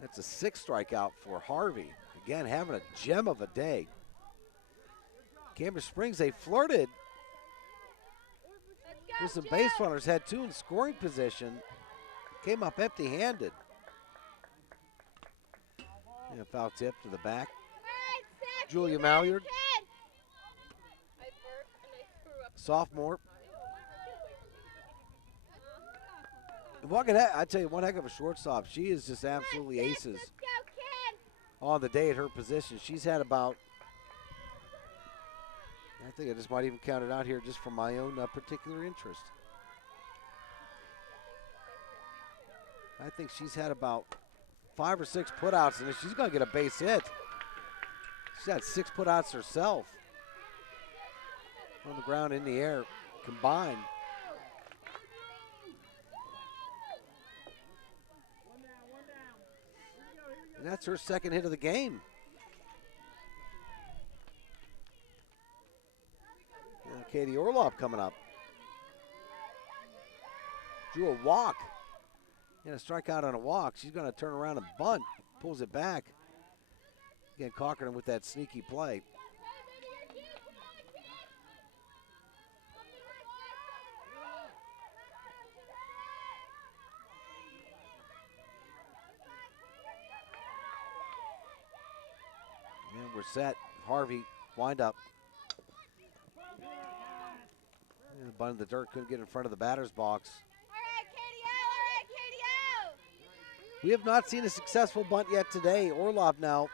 That's a 6th strikeout for Harvey. Again, having a gem of a day. Cambridge Springs, they flirted with some base runners, had 2 in scoring position, came up empty-handed. And a foul tip to the back. Julia Malliard, sophomore. I tell you, one heck of a shortstop. She is just absolutely aces on the day at her position. She's had about, I think I just might even count it out here just for my own particular interest. I think she's had about 5 or 6 putouts, and she's going to get a base hit. She's had 6 putouts herself. On the ground, in the air, combined. And that's her second hit of the game. Now Katie Orloff coming up. Drew a walk. And a strikeout on a walk. She's going to turn around and bunt. Pulls it back. Again, Cochranton with that sneaky play. And we're set. Harvey, wind up. And the bunt in the dirt, couldn't get in front of the batter's box. We have not seen a successful bunt yet today. Orlov now.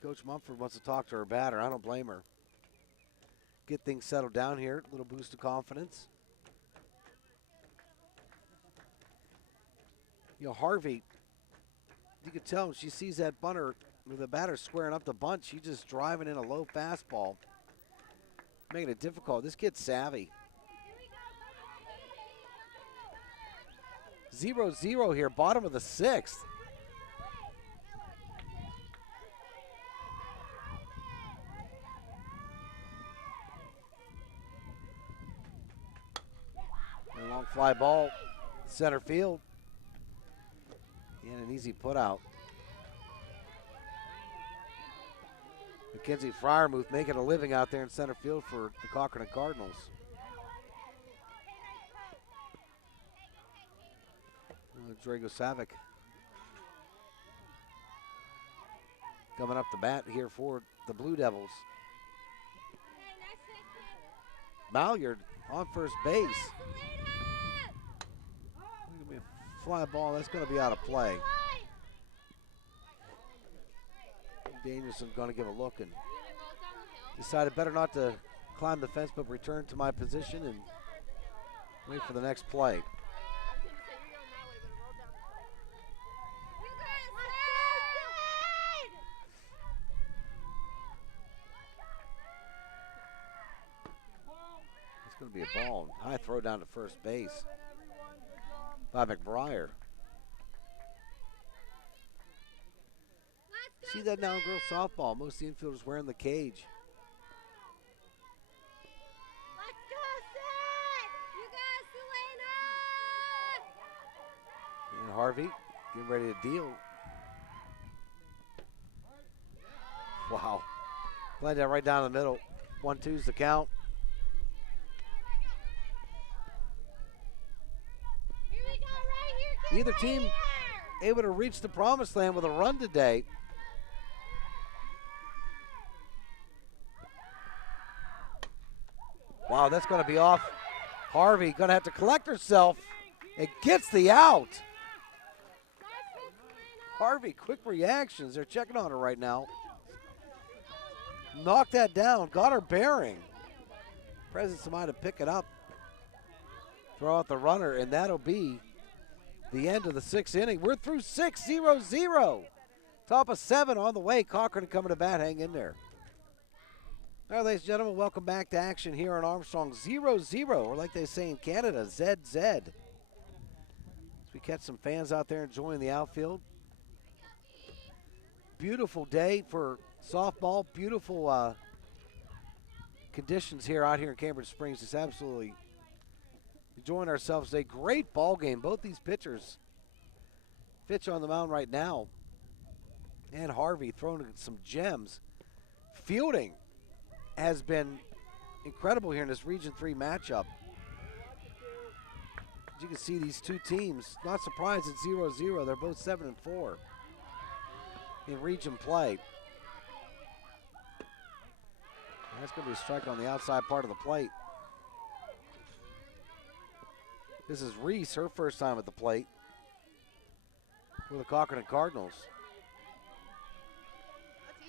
Coach Mumford wants to talk to her batter. I don't blame her. Get things settled down here. A little boost of confidence. You know, Harvey, you can tell when she sees that bunter, with the batter squaring up the bunt, she's just driving in a low fastball, making it difficult. This kid's savvy. 0-0 here, bottom of the sixth. And a long fly ball, center field. And an easy put out. Mackenzie Fryermuth making a living out there in center field for the Cochranton Cardinals. Drago Savic coming up the bat here for the Blue Devils. Malliard on first base. Fly ball, that's going to be out of play. Danielson going to give a look and decided better not to climb the fence but return to my position and wait for the next play. It's going to be a ball. High throw down to first base by McBriar. See that now in girls softball. Most of the infielders wearing the cage. Let's go, Sid! You got Selena! And Harvey getting ready to deal. Wow. Playing that right down the middle. 1-2's the count. Here we go, right here. Either team able to reach the promised land with a run today. Wow, that's going to be off. Harvey going to have to collect herself. It gets the out. Harvey, quick reactions. They're checking on her right now. Knocked that down, got her bearing. Present somebody to pick it up. Throw out the runner, and that'll be the end of the sixth inning. We're through 6-0-0. Top of 7 on the way. Cochranton coming to bat. Hang in there. All right, ladies and gentlemen, welcome back to action here on Armstrong. 0-0, or like they say in Canada, ZZ. As we catch some fans out there enjoying the outfield. Beautiful day for softball. Beautiful conditions here out here in Cambridge Springs. It's absolutely enjoying ourselves today. Great ball game. Both these pitchers. Fitch on the mound right now. And Harvey throwing some gems. Fielding has been incredible here in this Region 3 matchup. As you can see, these two teams, not surprised it's 0-0. They're both 7-4 in region play. And that's going to be a strike on the outside part of the plate. This is Reese, her first time at the plate for the Cochranton Cardinals.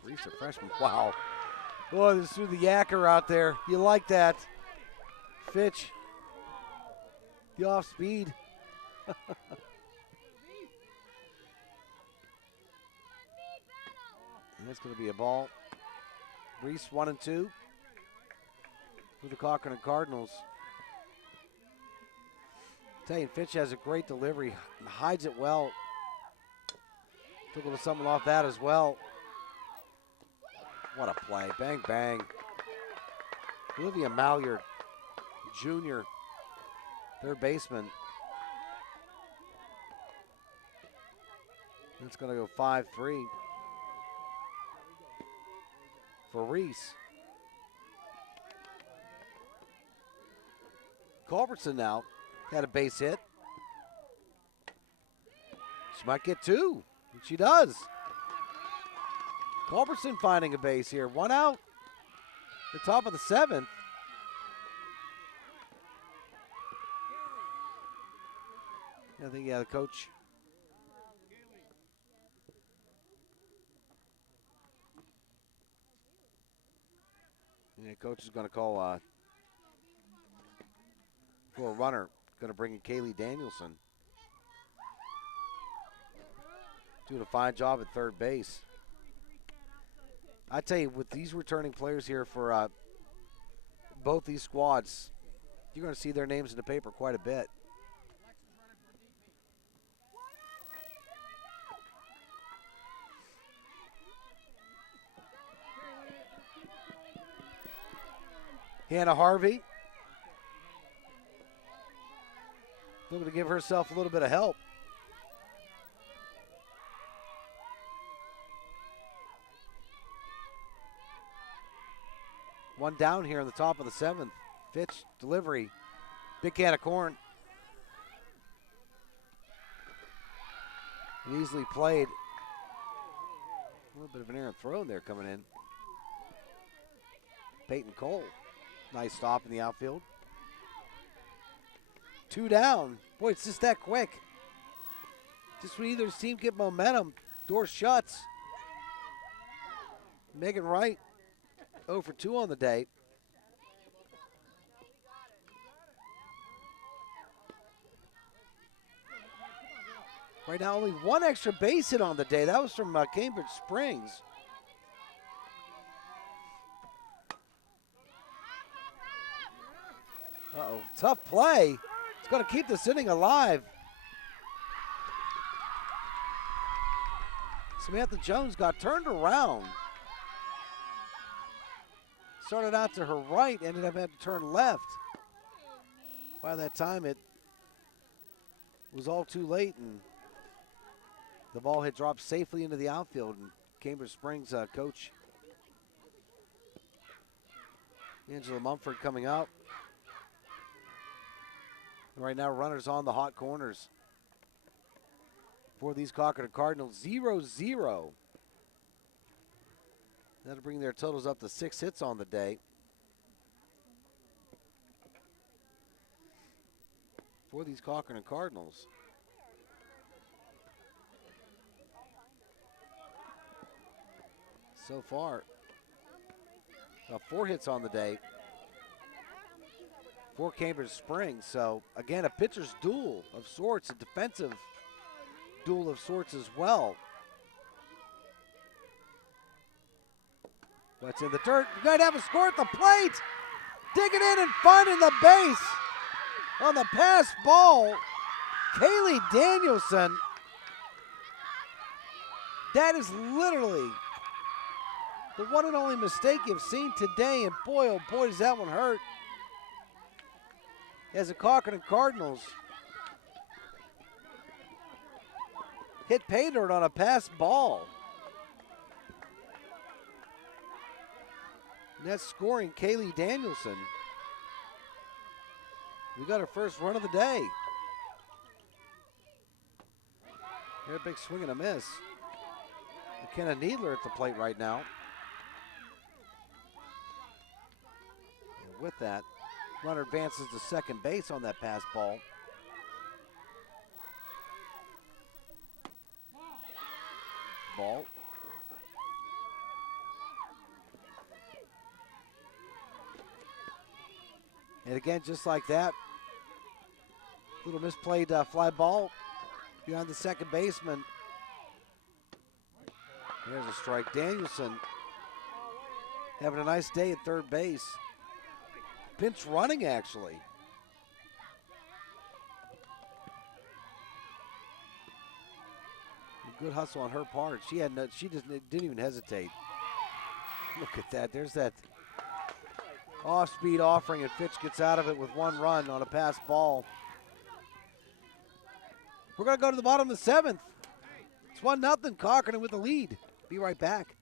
Reese, a freshman. Wow. Boy, this threw the yacker out there. You like that. Fitch. The off speed. And that's going to be a ball. Reese 1-2. for the Cochranton Cardinals. Tell you, Fitch has a great delivery, hides it well. Took a little something off that as well. What a play, bang, bang. Olivia Malliard, junior, third baseman. It's gonna go 5-3 for Reese. Culbertson now had a base hit. She might get two, and she does. Culbertson finding a base here. One out, the top of the seventh. I think, yeah, the coach. Yeah, coach is going to call for a runner. Going to bring in Kaylee Danielson. Doing a fine job at third base. I tell you, with these returning players here for both these squads, you're going to see their names in the paper quite a bit. Hannah Harvey looking to give herself a little bit of help. One down here in the top of the seventh. Fitch delivery. Big can of corn. And easily played. A little bit of an errant throw there coming in. Peyton Cole. Nice stop in the outfield. Two down. Boy, it's just that quick. Just when either team get momentum, door shuts. Megan Wright, 0 for 2 on the day. Right now, only one extra base hit on the day. That was from Cambridge Springs. Uh-oh, tough play. It's going to keep this inning alive. Samantha Jones got turned around. Started out to her right, ended up having to turn left. By that time, it was all too late, and the ball had dropped safely into the outfield. And Cambridge Springs coach Angela Mumford coming out. Right now, runners on the hot corners for these Cochranton Cardinals. 0-0. That'll bring their totals up to 6 hits on the day. For these Cochranton Cardinals. So far, 4 hits on the day for Cambridge Springs. So again, a pitcher's duel of sorts, a defensive duel of sorts as well. But it's in the dirt. You got to have a score at the plate. Digging in and finding the base on the pass ball. Kaylee Danielson. That is literally the one and only mistake you've seen today. And boy, oh boy, does that one hurt. As the Cochranton Cardinals hit pay dirt on a pass ball. And that's scoring Kaylee Danielson. We got our first run of the day. Here, a big swing and a miss. McKenna Needler at the plate right now. And with that, runner advances to second base on that pass ball. Ball. And again, just like that, little misplayed fly ball behind the second baseman. There's a strike. Danielson having a nice day at third base. pinch running, actually. Good hustle on her part. She just didn't even hesitate. Look at that. There's that off-speed offering, and Fitch gets out of it with one run on a pass ball. We're going to go to the bottom of the 7th. It's 1-0. Cochranton with the lead. Be right back.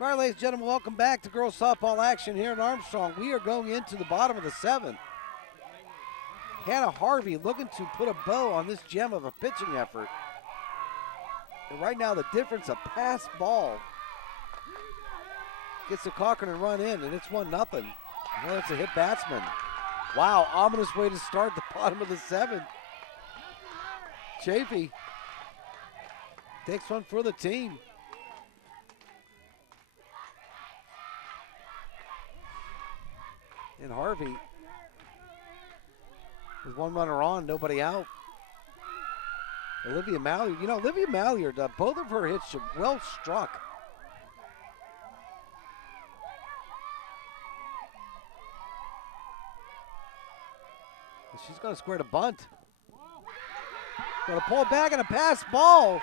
All right, ladies and gentlemen, welcome back to girls softball action here in Armstrong. We are going into the bottom of the 7th. Hannah Harvey looking to put a bow on this gem of a pitching effort. And right now the difference, a pass ball, gets the Cochranton run in, and it's 1-0. Well, it's a hit batsman. Wow, ominous way to start the bottom of the 7th. Chafee takes one for the team. And Harvey, with one runner on, nobody out. Olivia Malliard, Olivia Malliard, both of her hits are well struck. She's going to square the bunt. Going to pull it back and a pass ball.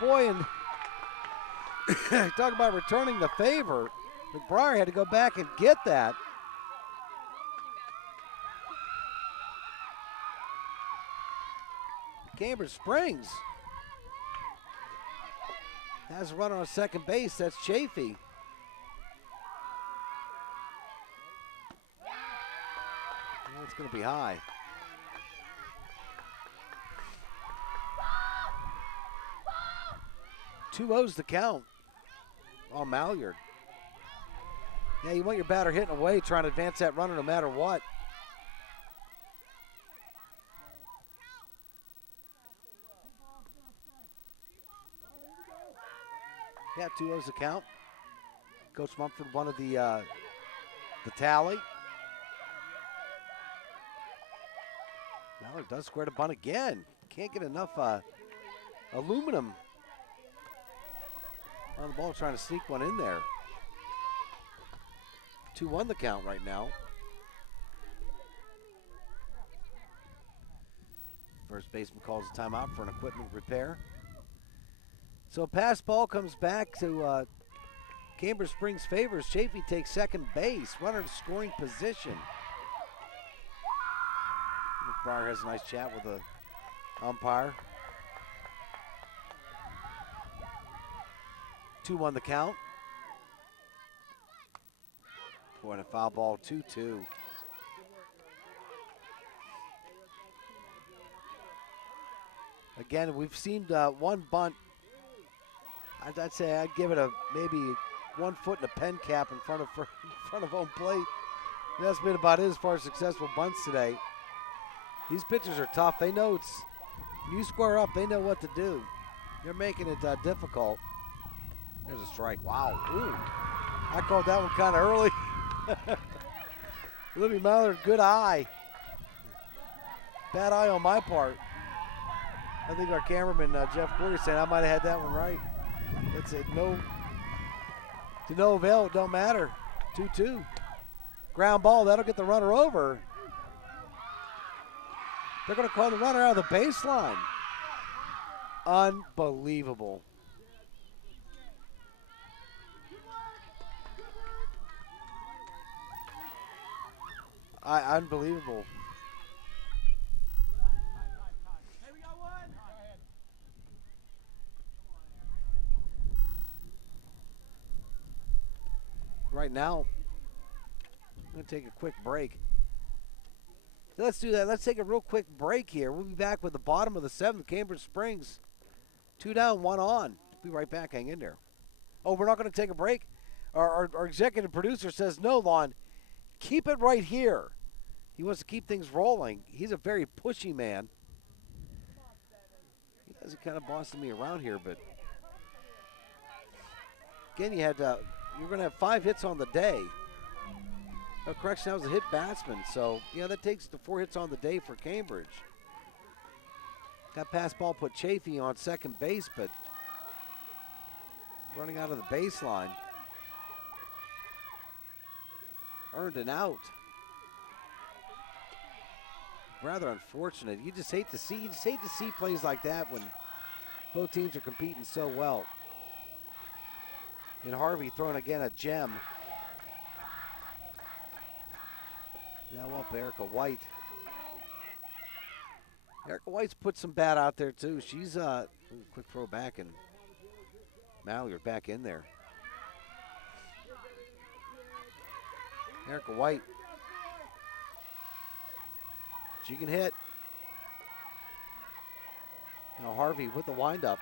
Boy, and talk about returning the favor. McBriar had to go back and get that. Cambridge Springs has a runner on second base. That's Chafee. It's going to be high. Two O's to count on Malliard. Yeah, you want your batter hitting away, trying to advance that runner no matter what. Yeah, 2 O's to count. Coach Mumford wanted the tally. Mallard does square the bunt again. Can't get enough aluminum on the ball, trying to sneak one in there. 2-1 the count right now. First baseman calls a timeout for an equipment repair. So a pass ball comes back to Cambridge Springs' favors. Chafee takes second base. Runner to scoring position. McBriar has a nice chat with the umpire. 2-1 the count. Boy, and a foul ball, 2-2. Again, we've seen one bunt. I'd say I'd give it maybe 1 foot and a pen cap in front of home plate. That's been about it as far as successful bunts today. These pitchers are tough. They know when you square up, they know what to do. You're making it difficult. There's a strike. Wow. Ooh. I called that one kind of early. Libby Mallard, good eye. Bad eye on my part. I think our cameraman, Jeff Corey, saying I might have had that one right. It's to no avail, it don't matter. 2-2. Ground ball, that'll get the runner over. They're going to call the runner out of the baseline. Unbelievable. Unbelievable. Right now, I'm going to take a quick break. Let's do that. Let's take a real quick break here. We'll be back with the bottom of the 7th. Cambridge Springs, 2 down, 1 on. Be right back. Hang in there. Oh, we're not going to take a break? Our executive producer says, no, Lon, keep it right here. He wants to keep things rolling. He's a very pushy man. He does kind of bossing me around here, but again, you're going to have 5 hits on the day. No, correction, that was a hit batsman. So, yeah, that takes the 4 hits on the day for Cambridge. That pass ball put Chafee on second base, but running out of the baseline. earned an out. Rather unfortunate. You just hate to see plays like that when both teams are competing so well. And Harvey throwing again a gem. Now up Erica White. Erica White's put some bat out there too. She's quick throw back, and Malliard back in there. Erica White. She can hit. Now Harvey with the windup.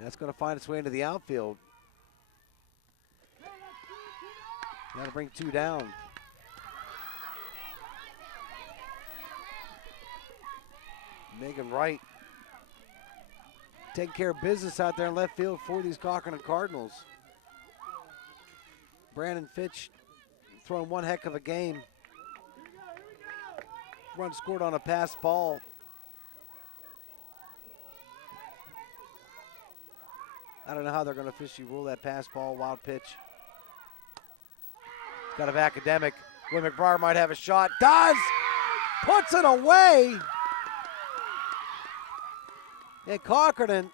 That's going to find its way into the outfield. That'll bring 2 down. Megan Wright taking care of business out there in left field for these Cochranton Cardinals. Brandon Fitch throwing one heck of a game. Run scored on a pass ball. I don't know how they're going to officially rule that pass ball, wild pitch. Got an academic. Will McBriar might have a shot. Does! Puts it away! And Cochranton,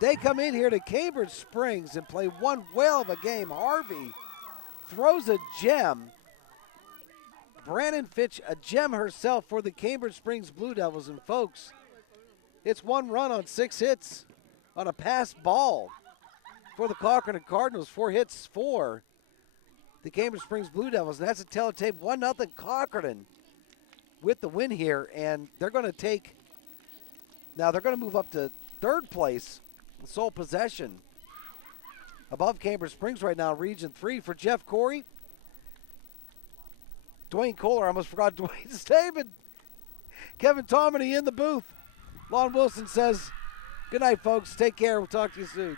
they come in here to Cambridge Springs and play one whale of a game. Harvey throws a gem. Brandon Fitch, a gem herself for the Cambridge Springs Blue Devils. And folks, it's 1 run on 6 hits on a pass ball for the Cochranton Cardinals. 4 hits for the Cambridge Springs Blue Devils. And that's a telltale 1-0 Cochranton with the win here. And they're going to take, now they're going to move up to 3rd place, sole possession. Above Cambridge Springs right now, Region 3 for Jeff Corey. Dwayne Kohler, I almost forgot Dwayne's name. And Kevin Tomini in the booth. Lon Wilson says, good night, folks. Take care. We'll talk to you soon.